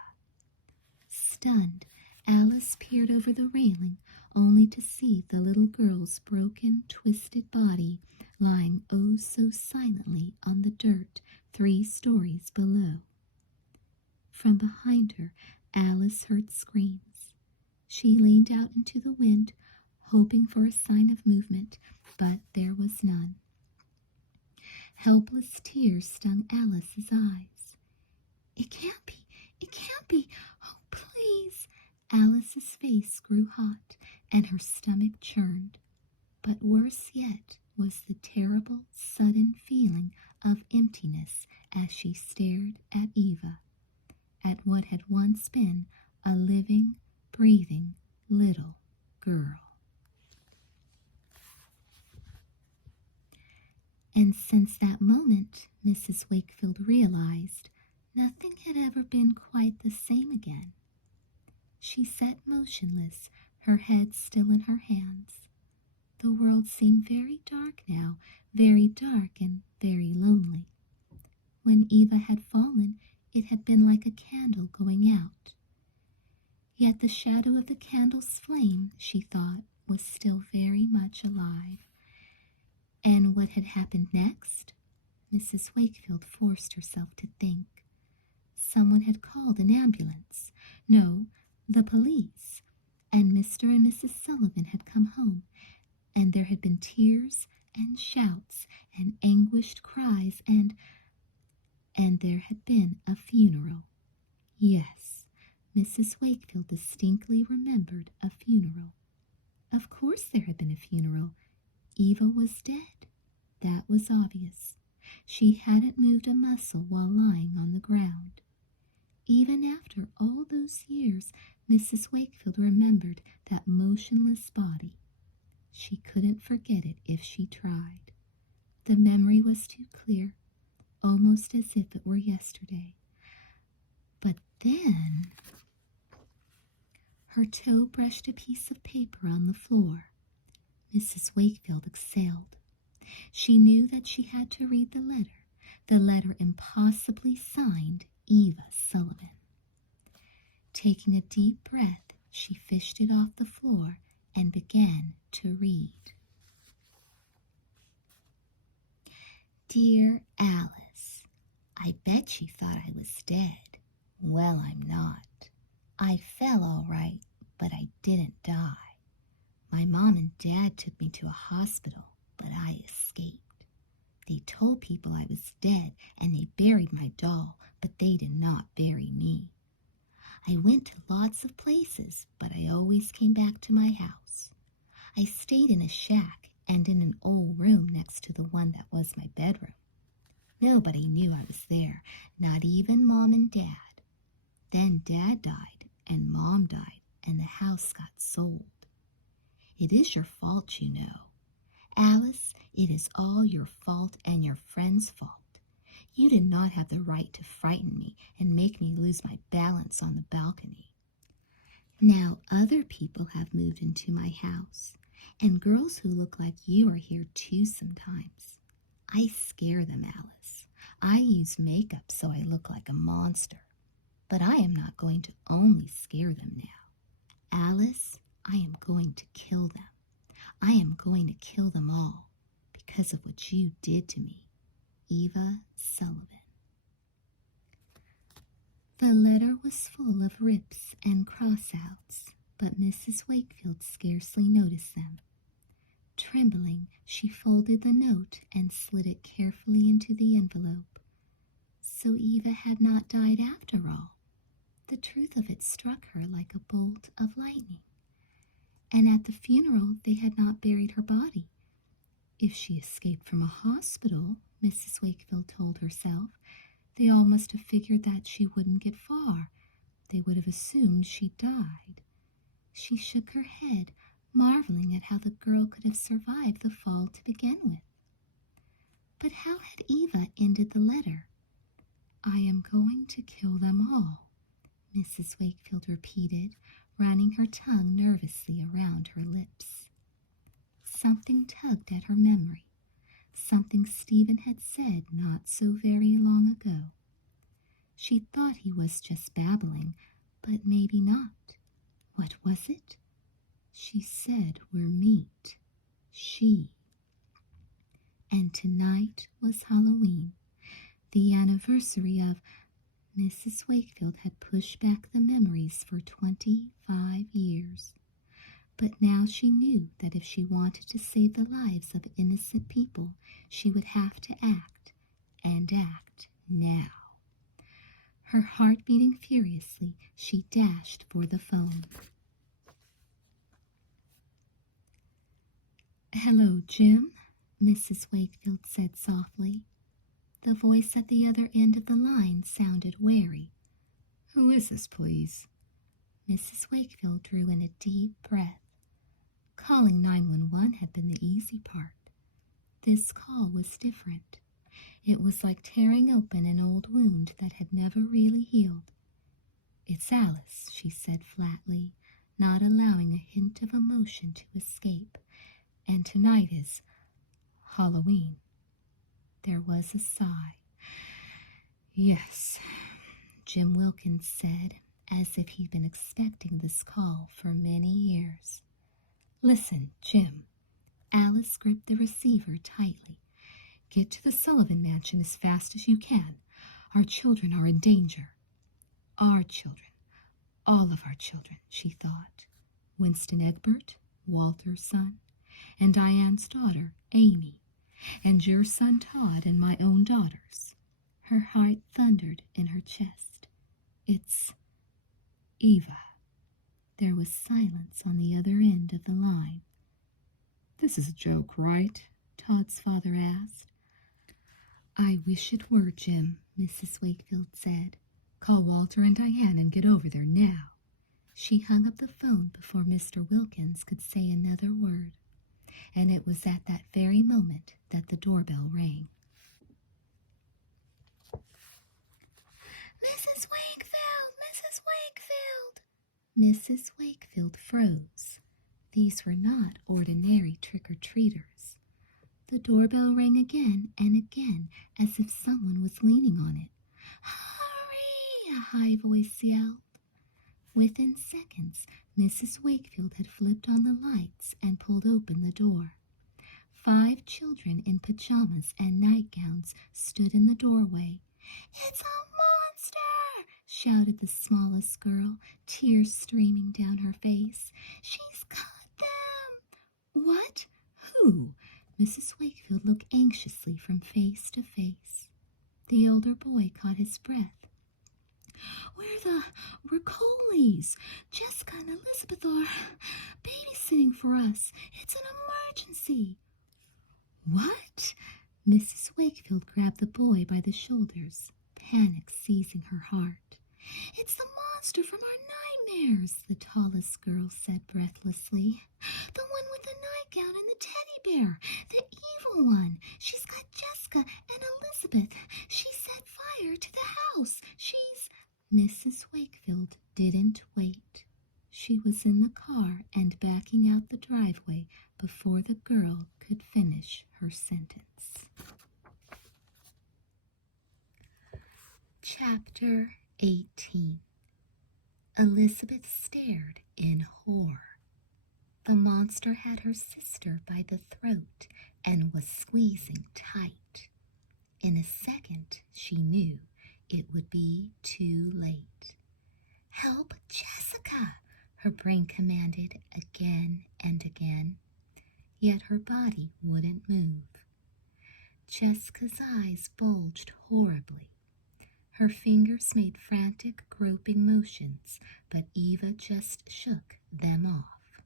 Stunned, Alice peered over the railing, only to see the little girl's broken, twisted body lying oh so silently on the dirt 3 stories below. From behind her, Alice heard screams. She leaned out into the wind, hoping for a sign of movement, but there was none. Helpless tears stung Alice's eyes. "It can't be! It can't be! Oh, please!" Alice's face grew hot, and her stomach churned. But worse yet was the terrible, sudden feeling of emptiness as she stared at Eva, at what had once been a living, breathing little girl. And since that moment, Mrs. Wakefield realized nothing had ever been quite the same again. She sat motionless, her head still in her hands. The world seemed very dark now, very dark and very lonely. When Eva had fallen, it had been like a candle going out. Yet the shadow of the candle's flame, she thought, was still very much alive. And what had happened next? Mrs. Wakefield forced herself to think. Someone had called an ambulance. No, the police. And Mr. and Mrs. Sullivan had come home, and there had been tears and shouts and anguished cries and there had been a funeral. Yes, Mrs. Wakefield distinctly remembered a funeral. Of course there had been a funeral. Eva was dead. That was obvious. She hadn't moved a muscle while lying on the ground. Even after all those years, Mrs. Wakefield remembered that motionless body. She couldn't forget it if she tried. The memory was too clear, almost as if it were yesterday. But then her toe brushed a piece of paper on the floor. Mrs. Wakefield exhaled. She knew that she had to read the letter impossibly signed Eva Sullivan. Taking a deep breath, she fished it off the floor and began to read. Dear Alice, I bet you thought I was dead. Well, I'm not. I fell all right, but I didn't die. My mom and dad took me to a hospital, but I escaped. They told people I was dead, and they buried my doll, but they did not bury me. I went to lots of places, but I always came back to my house. I stayed in a shack and in an old room next to the one that was my bedroom. Nobody knew I was there, not even Mom and Dad. Then Dad died, and Mom died, and the house got sold. It is your fault, you know. Alice, it is all your fault and your friend's fault. You did not have the right to frighten me and make me lose my balance on the balcony. Now other people have moved into my house, and girls who look like you are here too sometimes. I scare them, Alice. I use makeup so I look like a monster. But I am not going to only scare them now. Alice, I am going to kill them. I am going to kill them all because of what you did to me. Eva Sullivan. The letter was full of rips and cross-outs, but Mrs. Wakefield scarcely noticed them. Trembling, she folded the note and slid it carefully into the envelope. So Eva had not died after all. The truth of it struck her like a bolt of lightning. And at the funeral they had not buried her body. If she escaped from a hospital, Mrs. Wakefield told herself, they all must have figured that she wouldn't get far. They would have assumed she died. She shook her head, marveling at how the girl could have survived the fall to begin with. But how had Eva ended the letter? I am going to kill them all, Mrs. Wakefield repeated, running her tongue nervously around her lips. Something tugged at her memory, something Stephen had said not so very long ago. She thought he was just babbling, but maybe not. What was it? She said we're meat. She. And tonight was Halloween, the anniversary of... Mrs. Wakefield had pushed back the memories for 25 years. But now she knew that if she wanted to save the lives of innocent people, she would have to act, and act now. Her heart beating furiously, she dashed for the phone. Hello, Jim, Mrs. Wakefield said softly. The voice at the other end of the line sounded wary. Who is this, please? Mrs. Wakefield drew in a deep breath. Calling 911 had been the easy part. This call was different. It was like tearing open an old wound that had never really healed. It's Alice, she said flatly, not allowing a hint of emotion to escape. And tonight is Halloween. There was a sigh. Yes, Jim Wilkins said, as if he'd been expecting this call for many years. Listen, Jim. Alice gripped the receiver tightly. Get to the Sullivan mansion as fast as you can. Our children are in danger. Our children. All of our children, she thought. Winston Egbert, Walter's son, and Diane's daughter, Amy, and your son Todd and my own daughters. Her heart thundered in her chest. It's Eva. There was silence on the other end of the line. This is a joke, right? Todd's father asked. I wish it were, Jim, Mrs. Wakefield said. Call Walter and Diane and get over there now. She hung up the phone before Mr. Wilkins could say another word, and it was at that very moment that the doorbell rang. Mrs. Wakefield! Mrs. Wakefield! Mrs. Wakefield froze. These were not ordinary trick-or-treaters. The doorbell rang again and again, as if someone was leaning on it. Hurry! A high voice yelled. Within seconds, Mrs. Wakefield had flipped on the lights and pulled open the door. 5 children in pajamas and nightgowns stood in the doorway. It's a monster! Shouted the smallest girl, tears streaming down her face. She's cut them! What? Who? Mrs. Wakefield looked anxiously from face to face. The older boy caught his breath. We're Coley's. Jessica and Elizabeth are babysitting for us. It's an emergency. What? Mrs. Wakefield grabbed the boy by the shoulders, panic seizing her heart. It's the monster from our nightmares, the tallest girl said breathlessly. The one with the nightgown and the teddy bear. The evil one. She's got Jessica and Elizabeth. She set fire to the house. Mrs. Wakefield didn't wait. She was in the car and backing out the driveway before the girl could finish her sentence. Chapter 18. Elizabeth stared in horror. The monster had her sister by the throat and was squeezing tight. In a second, she knew it would be too late. "Help Jessica," her brain commanded again and again, yet her body wouldn't move. Jessica's eyes bulged horribly. Her fingers made frantic, groping motions, but Eva just shook them off.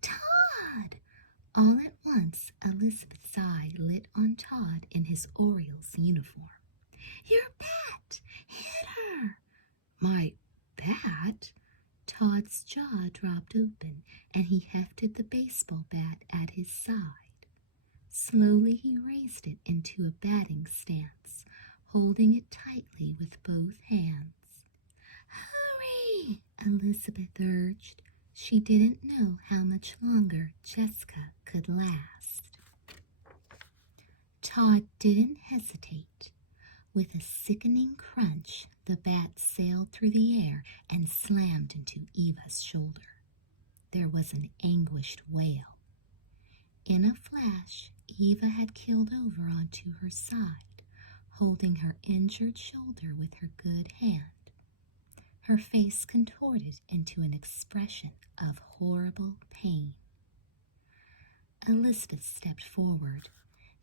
"Todd!" All at once, Elizabeth's eye lit on Todd in his Orioles uniform. "Your bat! Hit her!" "My bat?" Todd's jaw dropped open, and he hefted the baseball bat at his side. Slowly he raised it into a batting stance, holding it tightly with both hands. "Hurry!" Elizabeth urged. She didn't know how much longer Jessica could last. Todd didn't hesitate. With a sickening crunch, the bat sailed through the air and slammed into Eva's shoulder. There was an anguished wail. In a flash, Eva had keeled over onto her side, holding her injured shoulder with her good hand. Her face contorted into an expression of horrible pain. Elizabeth stepped forward.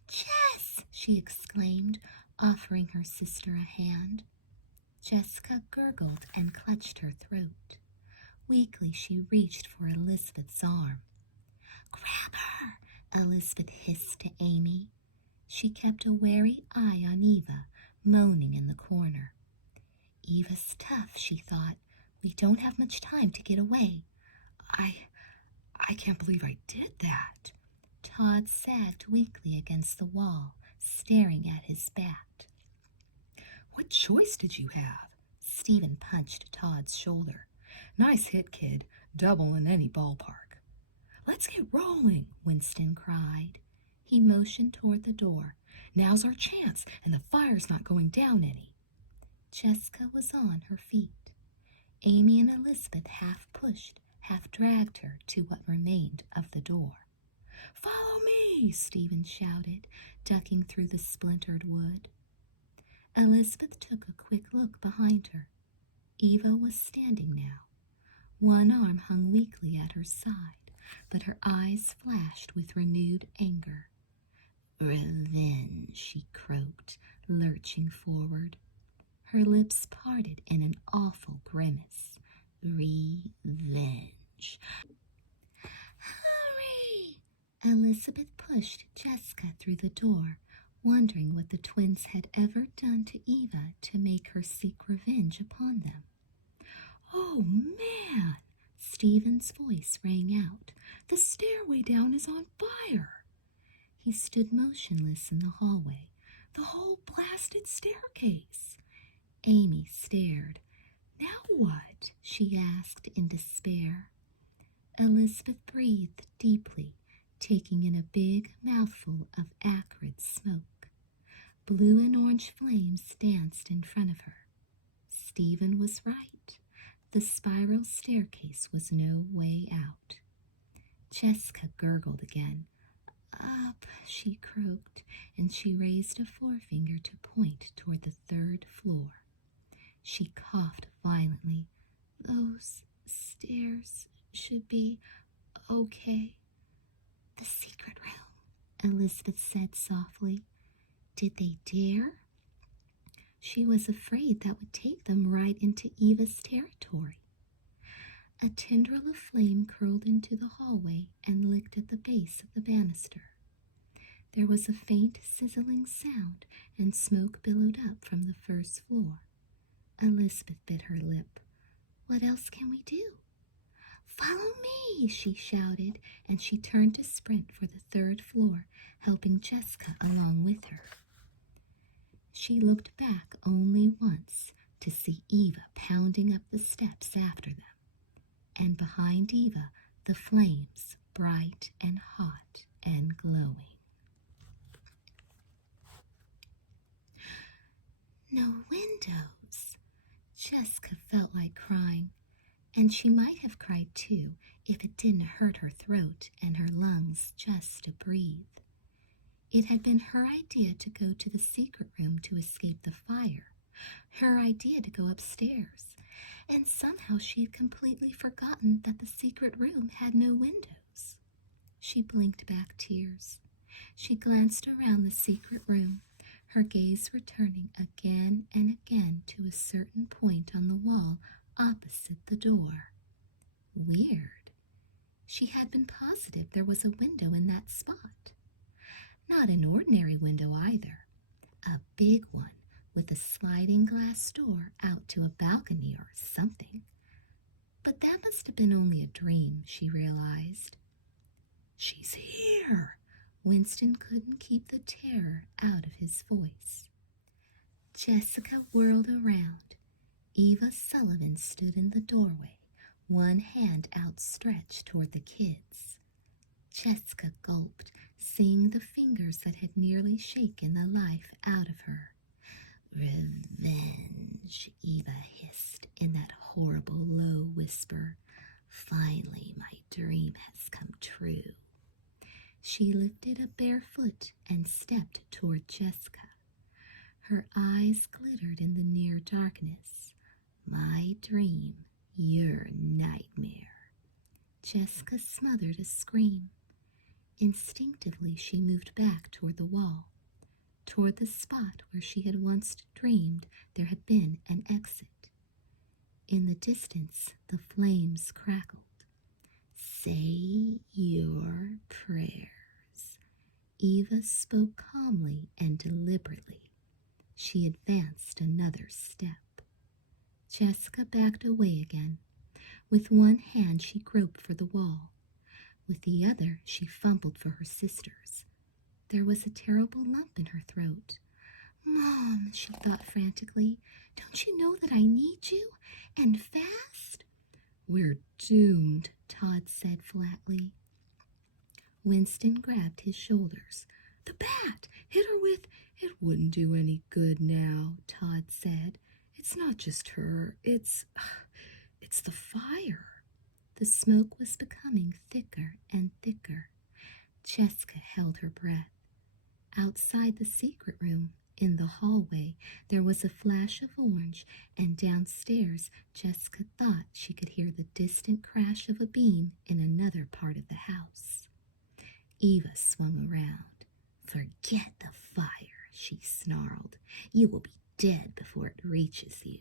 "Jess!" she exclaimed, offering her sister a hand. Jessica gurgled and clutched her throat. Weakly, she reached for Elizabeth's arm. "Grab her!" Elizabeth hissed to Amy. She kept a wary eye on Eva, moaning in the corner. "Eva's tough," she thought. "We don't have much time to get away." I can't believe I did that." Todd sagged weakly against the wall, staring at his bat. "What choice did you have?" Stephen punched Todd's shoulder. "Nice hit, kid. Double in any ballpark." "Let's get rolling," Winston cried. He motioned toward the door. "Now's our chance, and the fire's not going down any." Jessica was on her feet. Amy and Elizabeth half pushed, half dragged her to what remained of the door. "Follow me!" Stephen shouted, ducking through the splintered wood. Elizabeth took a quick look behind her. Eva was standing now. One arm hung weakly at her side, but her eyes flashed with renewed anger. "Revenge," she croaked, lurching forward. Her lips parted in an awful grimace. "Revenge." "Hurry!" Elizabeth pushed Jessica through the door, wondering what the twins had ever done to Eva to make her seek revenge upon them. "Oh, man!" Stephen's voice rang out. "The stairway down is on fire!" He stood motionless in the hallway. "The whole blasted staircase!" Amy stared. "Now what?" she asked in despair. Elizabeth breathed deeply, taking in a big mouthful of acrid smoke. Blue and orange flames danced in front of her. Stephen was right. The spiral staircase was no way out. Jessica gurgled again. "Up," she croaked, and she raised a forefinger to point toward the third floor. She coughed violently. "Those stairs should be okay." "The secret room," Elizabeth said softly. Did they dare? She was afraid that would take them right into Eva's territory. A tendril of flame curled into the hallway and licked at the base of the banister. There was a faint sizzling sound, and smoke billowed up from the first floor. Elizabeth bit her lip. What else can we do? Follow me, she shouted, and she turned to sprint for the third floor, helping Jessica along with her. She looked back only once to see Eva pounding up the steps after them, and behind Eva the flames, bright and hot and glowing. No windows! Jessica felt like crying, and she might have cried too if it didn't hurt her throat and her lungs just to breathe. It had been her idea to go to the secret room to escape the fire, her idea to go upstairs, and somehow she had completely forgotten that the secret room had no windows. She blinked back tears. She glanced around the secret room, her gaze returning again and again to a certain point on the wall opposite the door. Weird. She had been positive there was a window in that spot. Not an ordinary window either. A big one with a sliding glass door out to a balcony or something. But that must have been only a dream, she realized. She's here! Winston couldn't keep the terror out of his voice. Jessica whirled around. Eva Sullivan stood in the doorway, one hand outstretched toward the kids. Jessica gulped, seeing the fingers that had nearly shaken the life out of her. Revenge, Eva hissed in that horrible low whisper. Finally, my dream has come true. She lifted a bare foot and stepped toward Jessica. Her eyes glittered in the near darkness. My dream, your nightmare. Jessica smothered a scream. Instinctively, she moved back toward the wall, toward the spot where she had once dreamed there had been an exit. In the distance, the flames crackled. Say your prayers. Eva spoke calmly and deliberately. She advanced another step. Jessica backed away again. With one hand she groped for the wall. With the other she fumbled for her sisters. There was a terrible lump in her throat. Mom, she thought frantically, don't you know that I need you? And fast? We're doomed, Todd said flatly. Winston grabbed his shoulders. The bat! Hit her with... It wouldn't do any good now, Todd said. It's not just her. It's the fire. The smoke was becoming thicker and thicker. Jessica held her breath. Outside the secret room, in the hallway, there was a flash of orange, and downstairs Jessica thought she could hear the distant crash of a beam in another part of the house. Eva swung around. Forget the fire, she snarled. You will be dead before it reaches you.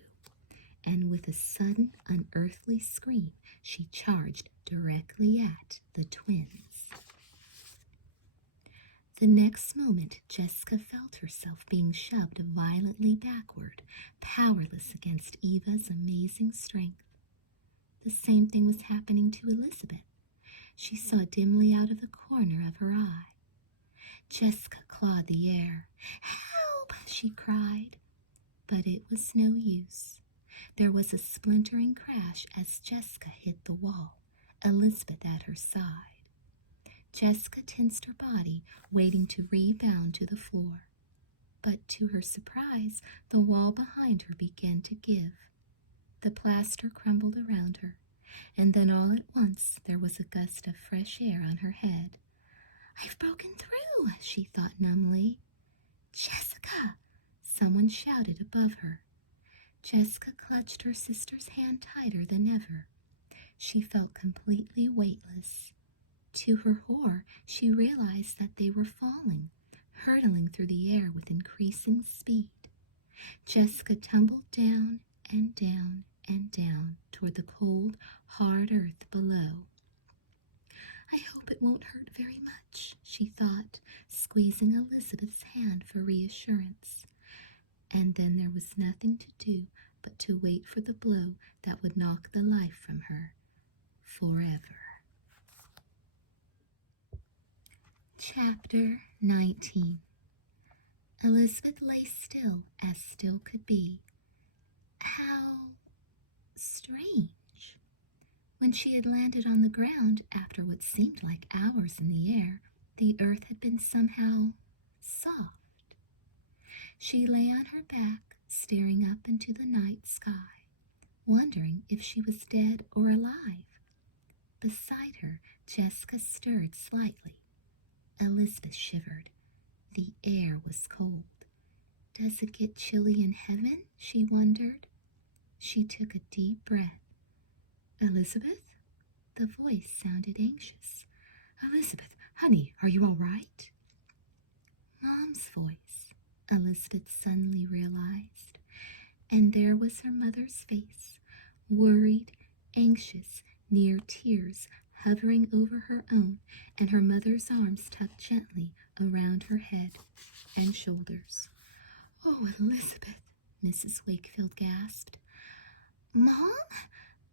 And with a sudden, unearthly scream, she charged directly at the twins. The next moment, Jessica felt herself being shoved violently backward, powerless against Eva's amazing strength. The same thing was happening to Elizabeth. She saw dimly out of the corner of her eye. Jessica clawed the air. Help! She cried. But it was no use. There was a splintering crash as Jessica hit the wall, Elizabeth at her side. Jessica tensed her body, waiting to rebound to the floor. But to her surprise, the wall behind her began to give. The plaster crumbled around her, and then all at once there was a gust of fresh air on her head. I've broken through, she thought numbly. Jessica! Someone shouted above her. Jessica clutched her sister's hand tighter than ever. She felt completely weightless. To her horror, she realized that they were falling, hurtling through the air with increasing speed. Jessica tumbled down and down and down toward the cold, hard earth below. I hope it won't hurt very much, she thought, squeezing Elizabeth's hand for reassurance. and then there was nothing to do but to wait for the blow that would knock the life from her forever. Chapter 19. Elizabeth lay still could be. How strange. When she had landed on the ground after what seemed like hours in the air, the earth had been somehow soft. She lay on her back, staring up into the night sky, wondering if she was dead or alive. Beside her, Jessica stirred slightly. Elizabeth shivered. The air was cold. Does it get chilly in heaven? She wondered. She took a deep breath. Elizabeth? The voice sounded anxious. Elizabeth, honey, are you all right? Mom's voice, Elizabeth suddenly realized. And there was her mother's face, worried, anxious, near tears hovering over her own, and her mother's arms tucked gently around her head and shoulders. Oh, Elizabeth, Mrs. Wakefield gasped. Mom?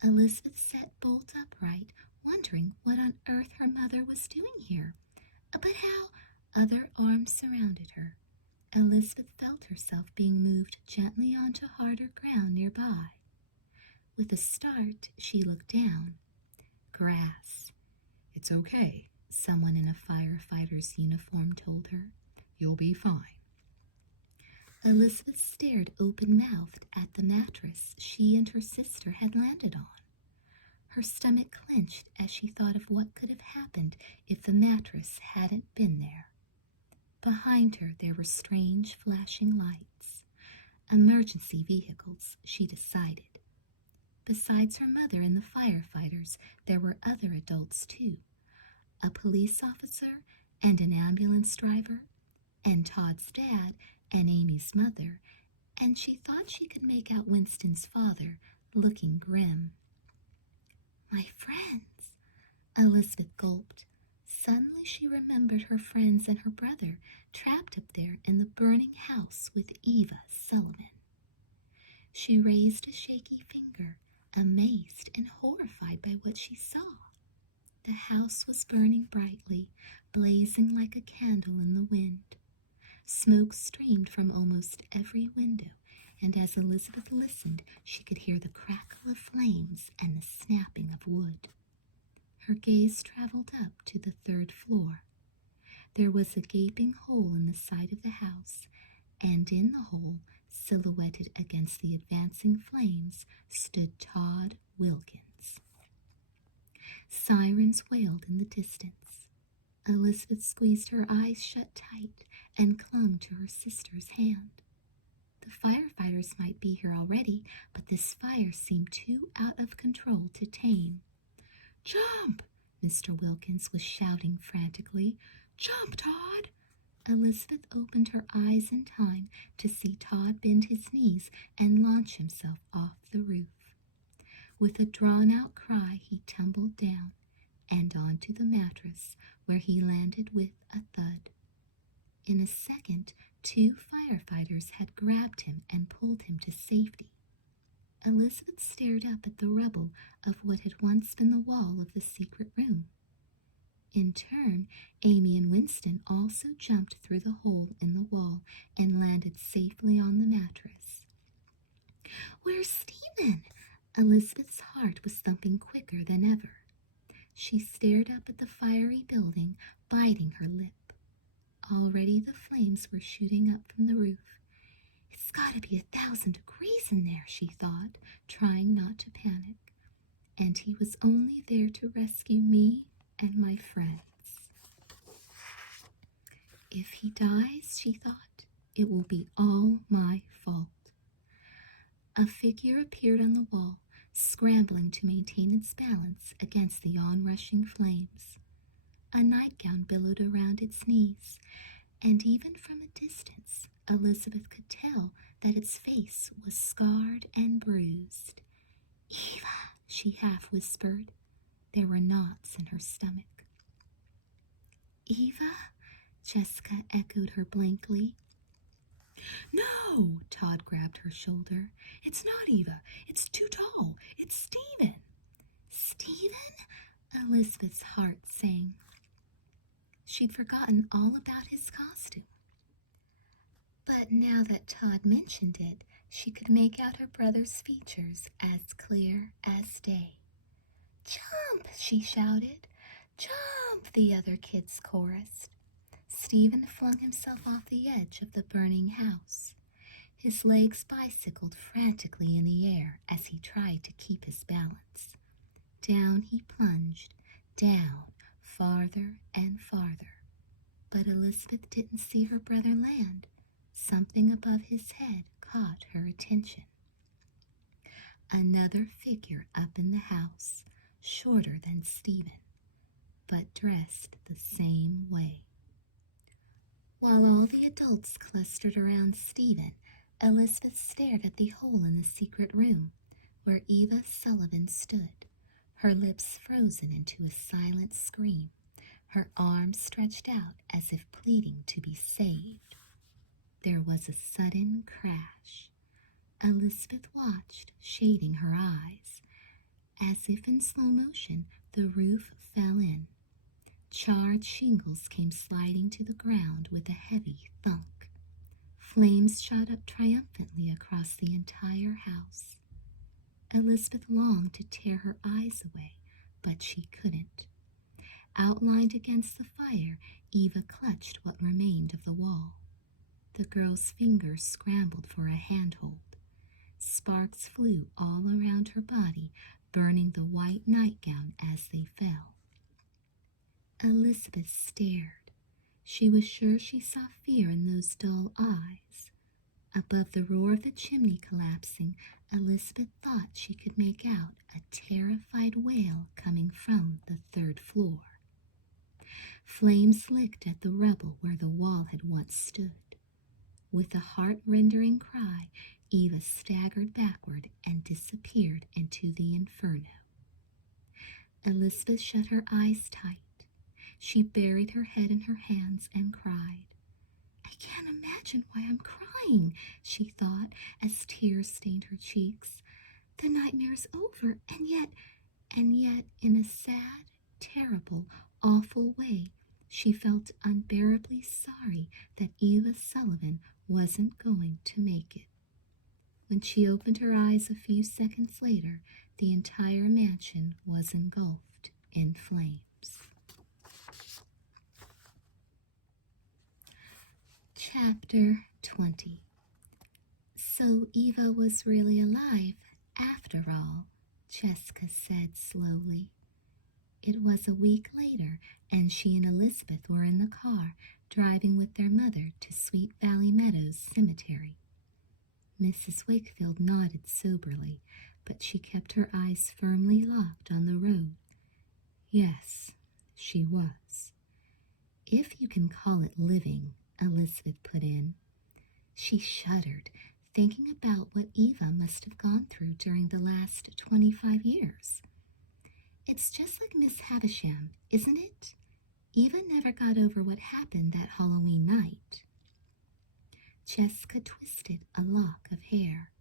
Elizabeth sat bolt upright, wondering what on earth her mother was doing here. But how? Other arms surrounded her. Elizabeth felt herself being moved gently onto harder ground nearby. With a start, she looked down. Grass. It's okay, Someone in a firefighter's uniform told her. You'll be fine. Elizabeth stared open-mouthed at the mattress she and her sister had landed on. Her stomach clenched as she thought of what could have happened if the mattress hadn't been there. Behind her there were strange flashing lights. Emergency vehicles, she decided. Besides her mother and the firefighters, there were other adults too. A police officer and an ambulance driver, and Todd's dad and Amy's mother, and she thought she could make out Winston's father, looking grim. My friends, Elizabeth gulped. Suddenly she remembered her friends and her brother trapped up there in the burning house with Eva Sullivan. She raised a shaky finger, amazed and horrified by what she saw. The house was burning brightly, blazing like a candle in the wind. Smoke streamed from almost every window, and as Elizabeth listened, she could hear the crackle of flames and the snapping of wood. Her gaze traveled up to the third floor. There was a gaping hole in the side of the house, and in the hole, silhouetted against the advancing flames, stood Todd Wilkins. Sirens wailed in the distance. Elizabeth squeezed her eyes shut tight and clung to her sister's hand. The firefighters might be here already, but this fire seemed too out of control to tame. Jump! Mr. Wilkins was shouting frantically. Jump, Todd! Elizabeth opened her eyes in time to see Todd bend his knees and launch himself off the roof. With a drawn-out cry, he tumbled down and onto the mattress, where he landed with a thud. In a second, 2 firefighters had grabbed him and pulled him to safety. Elizabeth stared up at the rubble of what had once been the wall of the secret room. In turn, Amy and Winston also jumped through the hole in the wall and landed safely on the mattress. Where's Stephen? Elizabeth's heart was thumping quicker than ever. She stared up at the fiery building, biting her lip. Already the flames were shooting up from the roof. It's got to be 1,000 degrees in there, she thought, trying not to panic. And he was only there to rescue me and my friends. If he dies, she thought, it will be all my fault. A figure appeared on the wall, scrambling to maintain its balance against the onrushing flames. A nightgown billowed around its knees, and even from a distance, Elizabeth could tell that its face was scarred and bruised. Eva, she half whispered. There were knots in her stomach. Eva? Jessica echoed her blankly. No, Todd grabbed her shoulder. It's not Eva. It's too tall. It's Stephen. Stephen? Elizabeth's heart sank. She'd forgotten all about his costume. But now that Todd mentioned it, she could make out her brother's features as clear as day. Jump, she shouted. Jump, the other kids chorused. Stephen flung himself off the edge of the burning house. His legs bicycled frantically in the air as he tried to keep his balance. Down he plunged, down, farther and farther. But Elizabeth didn't see her brother land. Something above his head caught her attention. Another figure up in the house, shorter than Stephen, but dressed the same way. While all the adults clustered around Stephen, Elizabeth stared at the hole in the secret room where Eva Sullivan stood, her lips frozen into a silent scream, her arms stretched out as if pleading to be saved. There was a sudden crash. Elizabeth watched, shading her eyes. As if in slow motion, the roof fell in. Charred shingles came sliding to the ground with a heavy thunk. Flames shot up triumphantly across the entire house. Elizabeth longed to tear her eyes away, but she couldn't. Outlined against the fire, Eva clutched what remained of the wall. The girl's fingers scrambled for a handhold. Sparks flew all around her body, burning the white nightgown as they fell. Elizabeth stared. She was sure she saw fear in those dull eyes. Above the roar of the chimney collapsing, Elizabeth thought she could make out a terrified wail coming from the third floor. Flames licked at the rubble where the wall had once stood. With a heart-rending cry, Eva staggered backward and disappeared into the inferno. Elizabeth shut her eyes tight. She buried her head in her hands and cried. I can't imagine why I'm crying, she thought, as tears stained her cheeks. The nightmare's over, and yet, in a sad, terrible, awful way, she felt unbearably sorry that Eva Sullivan wasn't going to make it. When she opened her eyes a few seconds later, the entire mansion was engulfed in flames. Chapter 20. So Eva was really alive, after all, Jessica said slowly. It was a week later, and she and Elizabeth were in the car, driving with their mother to Sweet Valley Meadows Cemetery. Mrs. Wakefield nodded soberly, but she kept her eyes firmly locked on the road. Yes, she was. If you can call it living, Elizabeth put in. She shuddered, thinking about what Eva must have gone through during the last 25 years. It's just like Miss Havisham, isn't it? Eva never got over what happened that Halloween night. Jessica twisted a lock of hair.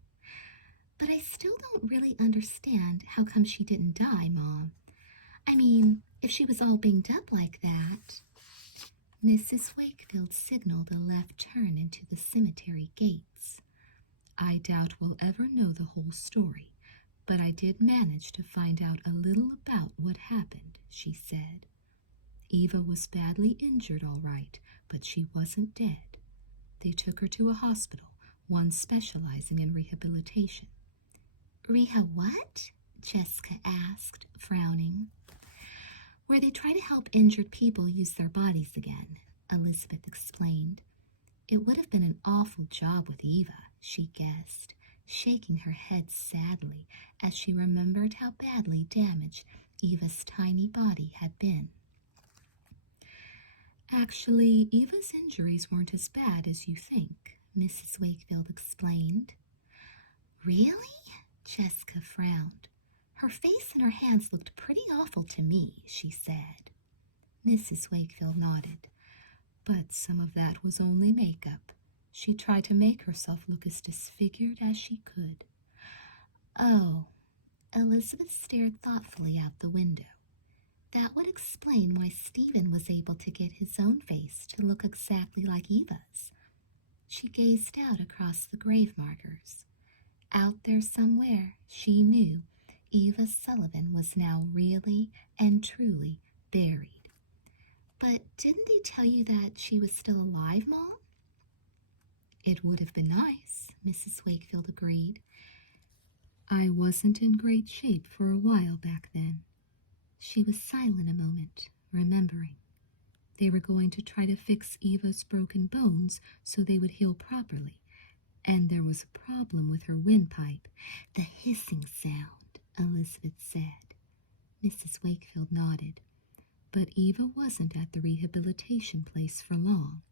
But I still don't really understand how come she didn't die, Mom. I mean, if she was all banged up like that. Mrs. Wakefield signaled a left turn into the cemetery gates. I doubt we'll ever know the whole story, but I did manage to find out a little about what happened, she said. Eva was badly injured, all right, but she wasn't dead. They took her to a hospital, one specializing in rehabilitation. Reha what? Jessica asked, frowning. Where they try to help injured people use their bodies again, Elizabeth explained. It would have been an awful job with Eva, she guessed, shaking her head sadly as she remembered how badly damaged Eva's tiny body had been. Actually, Eva's injuries weren't as bad as you think, Mrs. Wakefield explained. Really? Jessica frowned. Her face and her hands looked pretty awful to me, she said. Mrs. Wakefield nodded. But some of that was only makeup. She tried to make herself look as disfigured as she could. Oh, Elizabeth stared thoughtfully out the window. That would explain why Stephen was able to get his own face to look exactly like Eva's. She gazed out across the grave markers. Out there somewhere, she knew Eva Sullivan was now really and truly buried. But didn't they tell you that she was still alive, Mom? It would have been nice, Mrs. Wakefield agreed. I wasn't in great shape for a while back then. She was silent a moment, remembering. They were going to try to fix Eva's broken bones so they would heal properly. And there was a problem with her windpipe. The hissing sound, Elizabeth said. Mrs. Wakefield nodded. But Eva wasn't at the rehabilitation place for long.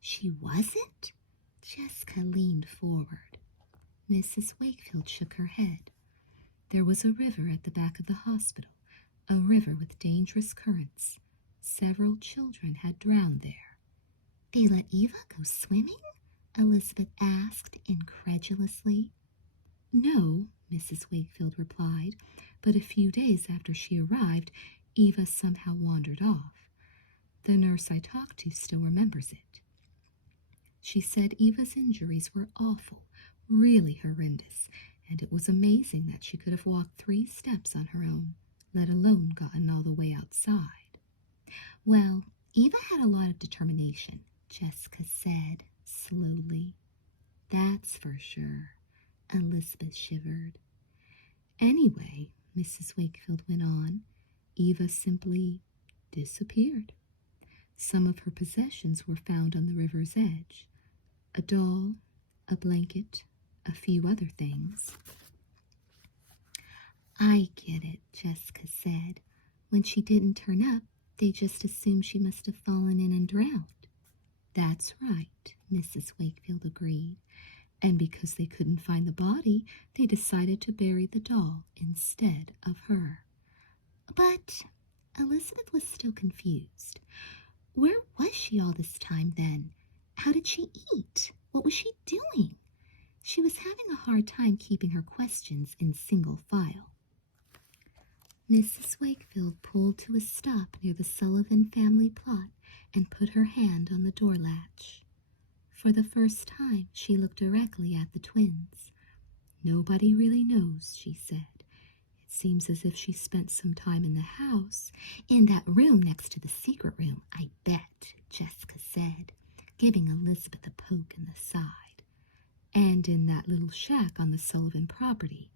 She wasn't? Jessica leaned forward. Mrs. Wakefield shook her head. There was a river at the back of the hospital, a river with dangerous currents. Several children had drowned there. They let Eva go swimming? Elizabeth asked incredulously. No, Mrs. Wakefield replied, but a few days after she arrived, Eva somehow wandered off. The nurse I talked to still remembers it. She said Eva's injuries were awful, really horrendous, and it was amazing that she could have walked 3 steps on her own, let alone gotten all the way outside. Well, Eva had a lot of determination, Jessica said slowly. That's for sure, Elizabeth shivered. Anyway, Mrs. Wakefield went on, Eva simply disappeared. Some of her possessions were found on the river's edge. A doll, a blanket, a few other things. I get it, Jessica said. When she didn't turn up, they just assumed she must have fallen in and drowned. That's right, Mrs. Wakefield agreed. And because they couldn't find the body, they decided to bury the doll instead of her. But Elizabeth was still confused. Where was she all this time then? How did she eat? What was she doing? She was having a hard time keeping her questions in single file. Mrs. Wakefield pulled to a stop near the Sullivan family plot and put her hand on the door latch. For the first time, she looked directly at the twins. Nobody really knows, she said. It seems as if she spent some time in the house. In that room next to the secret room, I bet, Jessica said, giving Elizabeth a poke in the side. And in that little shack on the Sullivan property,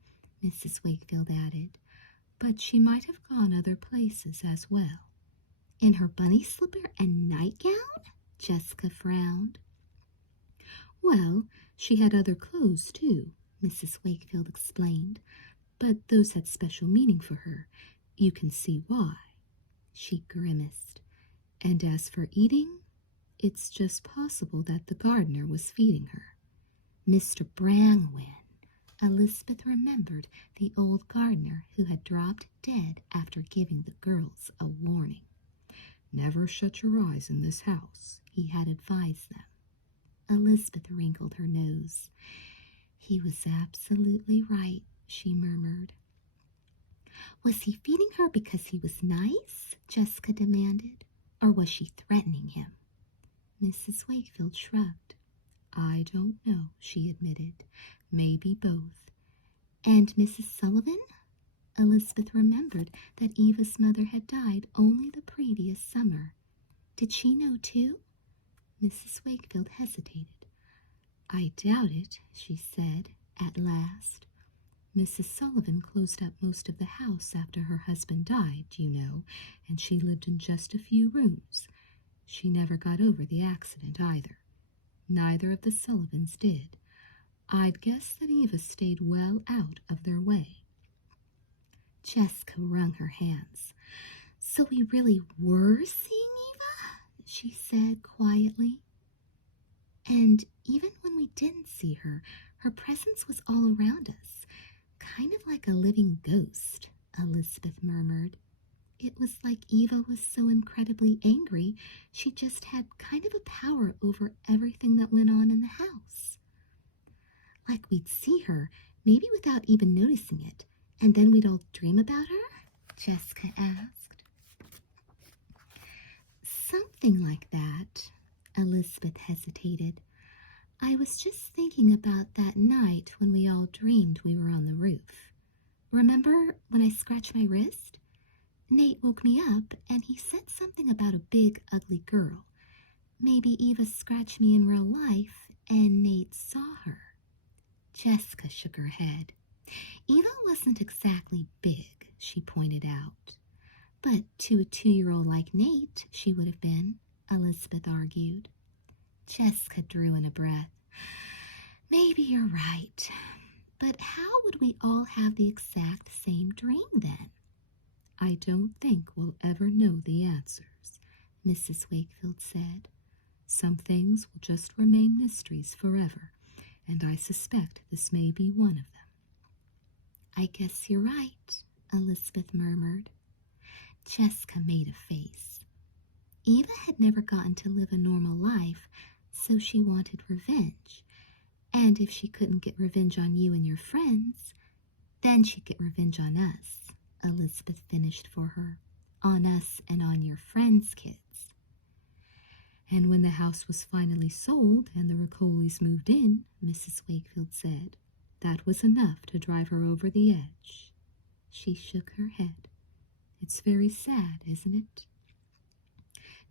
Mrs. Wakefield added. But she might have gone other places as well. In her bunny slipper and nightgown? Jessica frowned. Well, she had other clothes, too, Mrs. Wakefield explained, but those had special meaning for her. You can see why. She grimaced. And as for eating, it's just possible that the gardener was feeding her. Mr. Brangwyn. Elizabeth remembered the old gardener who had dropped dead after giving the girls a warning. Never shut your eyes in this house, he had advised them. Elizabeth wrinkled her nose. He was absolutely right, she murmured. Was he feeding her because he was nice? Jessica demanded. Or was she threatening him? Mrs. Wakefield shrugged. I don't know, she admitted. Maybe both. And Mrs. Sullivan? Elizabeth remembered that Eva's mother had died only the previous summer. Did she know too? Mrs. Wakefield hesitated. I doubt it, she said, at last. Mrs. Sullivan closed up most of the house after her husband died, you know, and she lived in just a few rooms. She never got over the accident either. Neither of the Sullivans did. I'd guess that Eva stayed well out of their way. Jessica wrung her hands. So we really were seeing Eva? She said quietly. And even when we didn't see her, her presence was all around us, kind of like a living ghost, Elizabeth murmured. It was like Eva was so incredibly angry, she just had kind of a power over everything that went on in the house. Like we'd see her, maybe without even noticing it, and then we'd all dream about her? Jessica asked. Something like that. Elizabeth hesitated. I was just thinking about that night when we all dreamed we were on the roof. Remember when I scratched my wrist? Nate woke me up and he said something about a big, ugly girl. Maybe Eva scratched me in real life and Nate saw her. Jessica shook her head. Eva wasn't exactly big, she pointed out. But to a 2-year-old like Nate, she would have been, Elizabeth argued. Jessica drew in a breath. Maybe you're right. But how would we all have the exact same dream then? I don't think we'll ever know the answers, Mrs. Wakefield said. Some things will just remain mysteries forever, and I suspect this may be one of them. I guess you're right, Elizabeth murmured. Jessica made a face. Eva had never gotten to live a normal life, so she wanted revenge. And if she couldn't get revenge on you and your friends, then she'd get revenge on us, Elizabeth finished for her. On us and on your friends' kids. And when the house was finally sold and the Ricolis moved in, Mrs. Wakefield said, that was enough to drive her over the edge. She shook her head. It's very sad, isn't it?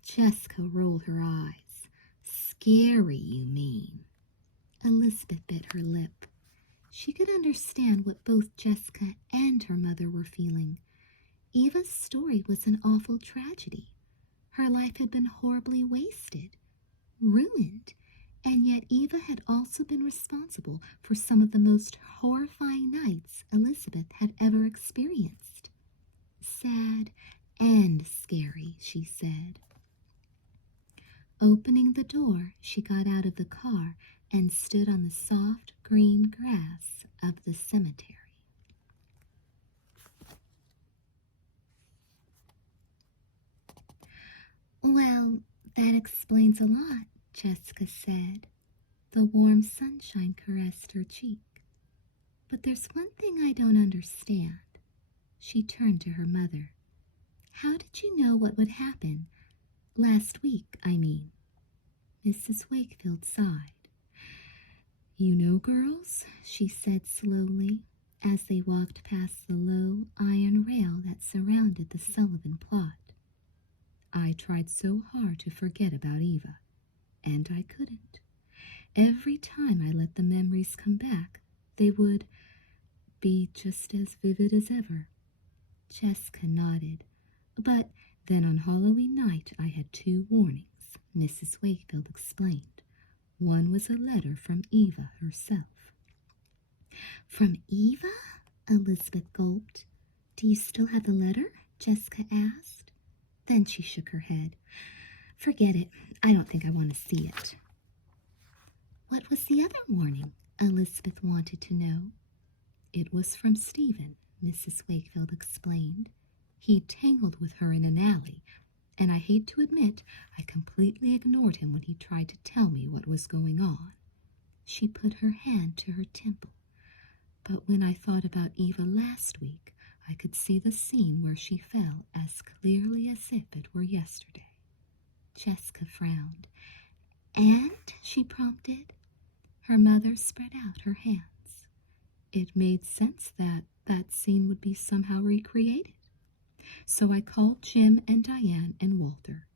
Jessica rolled her eyes. Scary, you mean? Elizabeth bit her lip. She could understand what both Jessica and her mother were feeling. Eva's story was an awful tragedy. Her life had been horribly wasted, ruined, and yet Eva had also been responsible for some of the most horrifying nights Elizabeth had ever experienced. Sad and scary, she said. Opening the door, she got out of the car and stood on the soft green grass of the cemetery. Well, that explains a lot, Jessica said. The warm sunshine caressed her cheek. But there's one thing I don't understand. She turned to her mother. How did you know what would happen? Last week, I mean. Mrs. Wakefield sighed. You know, girls, she said slowly, as they walked past the low iron rail that surrounded the Sullivan plot. I tried so hard to forget about Eva, and I couldn't. Every time I let the memories come back, they would be just as vivid as ever. Jessica nodded. But then on Halloween night I had 2 warnings, Mrs. Wakefield explained. One was a letter from Eva herself. From Eva? Elizabeth gulped. Do you still have the letter? Jessica asked. Then she shook her head. Forget it. I don't think I want to see it. What was the other warning? Elizabeth wanted to know. It was from Stephen, Mrs. Wakefield explained. He tangled with her in an alley, and I hate to admit I completely ignored him when he tried to tell me what was going on. She put her hand to her temple. But when I thought about Eva last week, I could see the scene where she fell as clearly as if it were yesterday. Jessica frowned. And, she prompted. Her mother spread out her hands. It made sense that that scene would be somehow recreated. So I called Jim and Diane and Walter.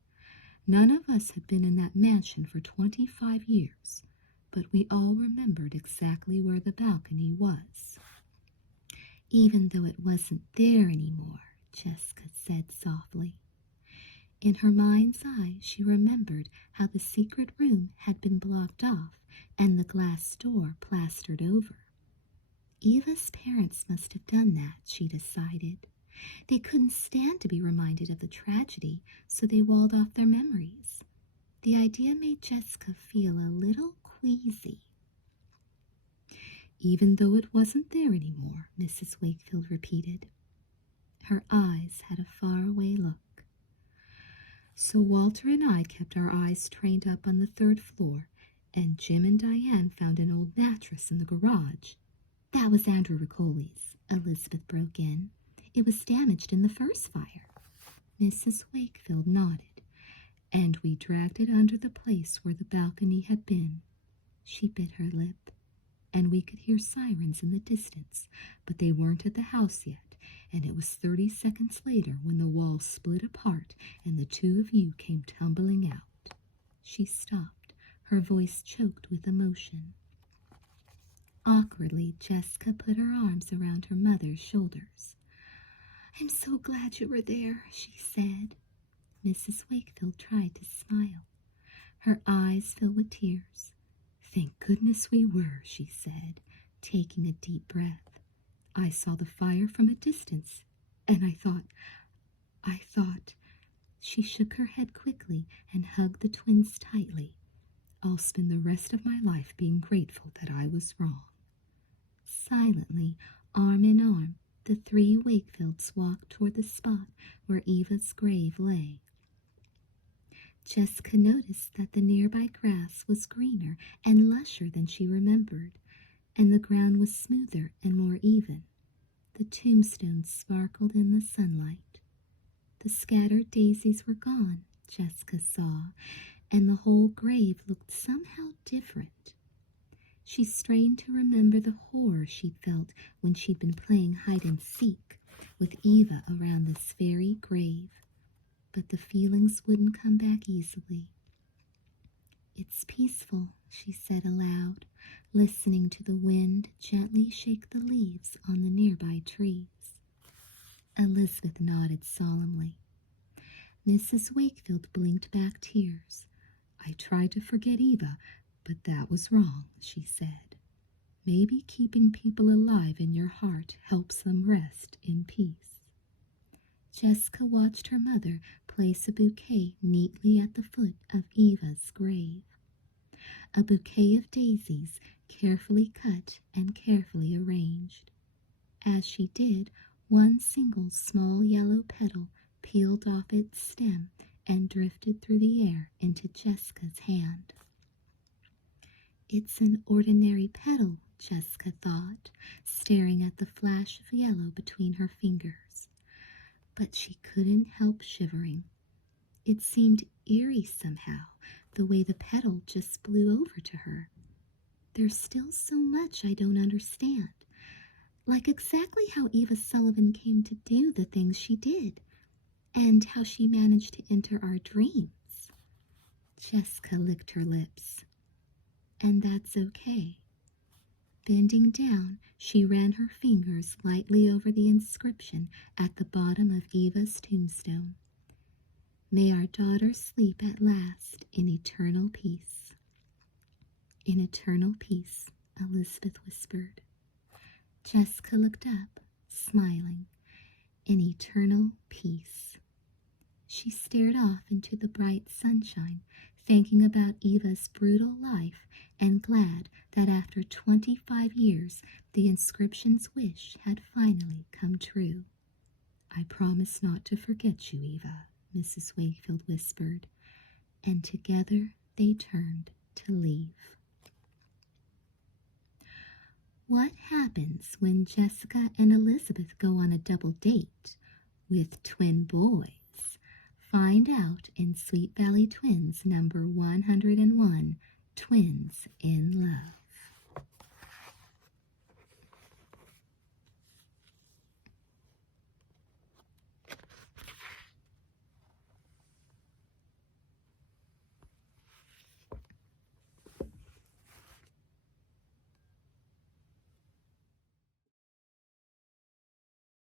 None of us had been in that mansion for 25 years, but we all remembered exactly where the balcony was. Even though it wasn't there anymore, Jessica said softly. In her mind's eye, she remembered how the secret room had been blocked off and the glass door plastered over. Eva's parents must have done that, she decided. They couldn't stand to be reminded of the tragedy, so they walled off their memories. The idea made Jessica feel a little queasy. Even though it wasn't there anymore, Mrs. Wakefield repeated. Her eyes had a faraway look. So Walter and I kept our eyes trained up on the third floor, and Jim and Diane found an old mattress in the garage. That was Andrew Ricoli's, Elizabeth broke in. It was damaged in the first fire. Mrs. Wakefield nodded, and we dragged it under the place where the balcony had been. She bit her lip, and we could hear sirens in the distance, but they weren't at the house yet, and it was 30 seconds later when the wall split apart and the two of you came tumbling out. She stopped, her voice choked with emotion. Awkwardly, Jessica put her arms around her mother's shoulders. "I'm so glad you were there," she said. Mrs. Wakefield tried to smile. Her eyes filled with tears. "Thank goodness we were," she said, taking a deep breath. "I saw the fire from a distance, and I thought... She shook her head quickly and hugged the twins tightly. "I'll spend the rest of my life being grateful that I was wrong." Silently, arm in arm, the three Wakefields walked toward the spot where Eva's grave lay. Jessica noticed that the nearby grass was greener and lusher than she remembered, and the ground was smoother and more even. The tombstones sparkled in the sunlight. The scattered daisies were gone, Jessica saw, and the whole grave looked somehow different. She strained to remember the horror she'd felt when she'd been playing hide-and-seek with Eva around this very grave, but the feelings wouldn't come back easily. "It's peaceful," she said aloud, listening to the wind gently shake the leaves on the nearby trees. Elizabeth nodded solemnly. Mrs. Wakefield blinked back tears. "I tried to forget Eva, but that was wrong," she said. "Maybe keeping people alive in your heart helps them rest in peace." Jessica watched her mother place a bouquet neatly at the foot of Eva's grave. A bouquet of daisies, carefully cut and carefully arranged. As she did, one single small yellow petal peeled off its stem and drifted through the air into Jessica's hand. "It's an ordinary petal," Jessica thought, staring at the flash of yellow between her fingers. But she couldn't help shivering. It seemed eerie somehow, the way the petal just blew over to her. "There's still so much I don't understand, like exactly how Eva Sullivan came to do the things she did, and how she managed to enter our dreams." Jessica licked her lips. "And that's okay." Bending down, she ran her fingers lightly over the inscription at the bottom of Eva's tombstone. "May our daughter sleep at last in eternal peace." "In eternal peace," Elizabeth whispered. Jessica looked up, smiling. "In eternal peace." She stared off into the bright sunshine, thinking about Eva's brutal life and glad that after 25 years the inscription's wish had finally come true. "I promise not to forget you, Eva," Mrs. Wakefield whispered, and together they turned to leave. What happens when Jessica and Elizabeth go on a double date with twin boys? Find out in Sweet Valley Twins number 101, Twins in Love.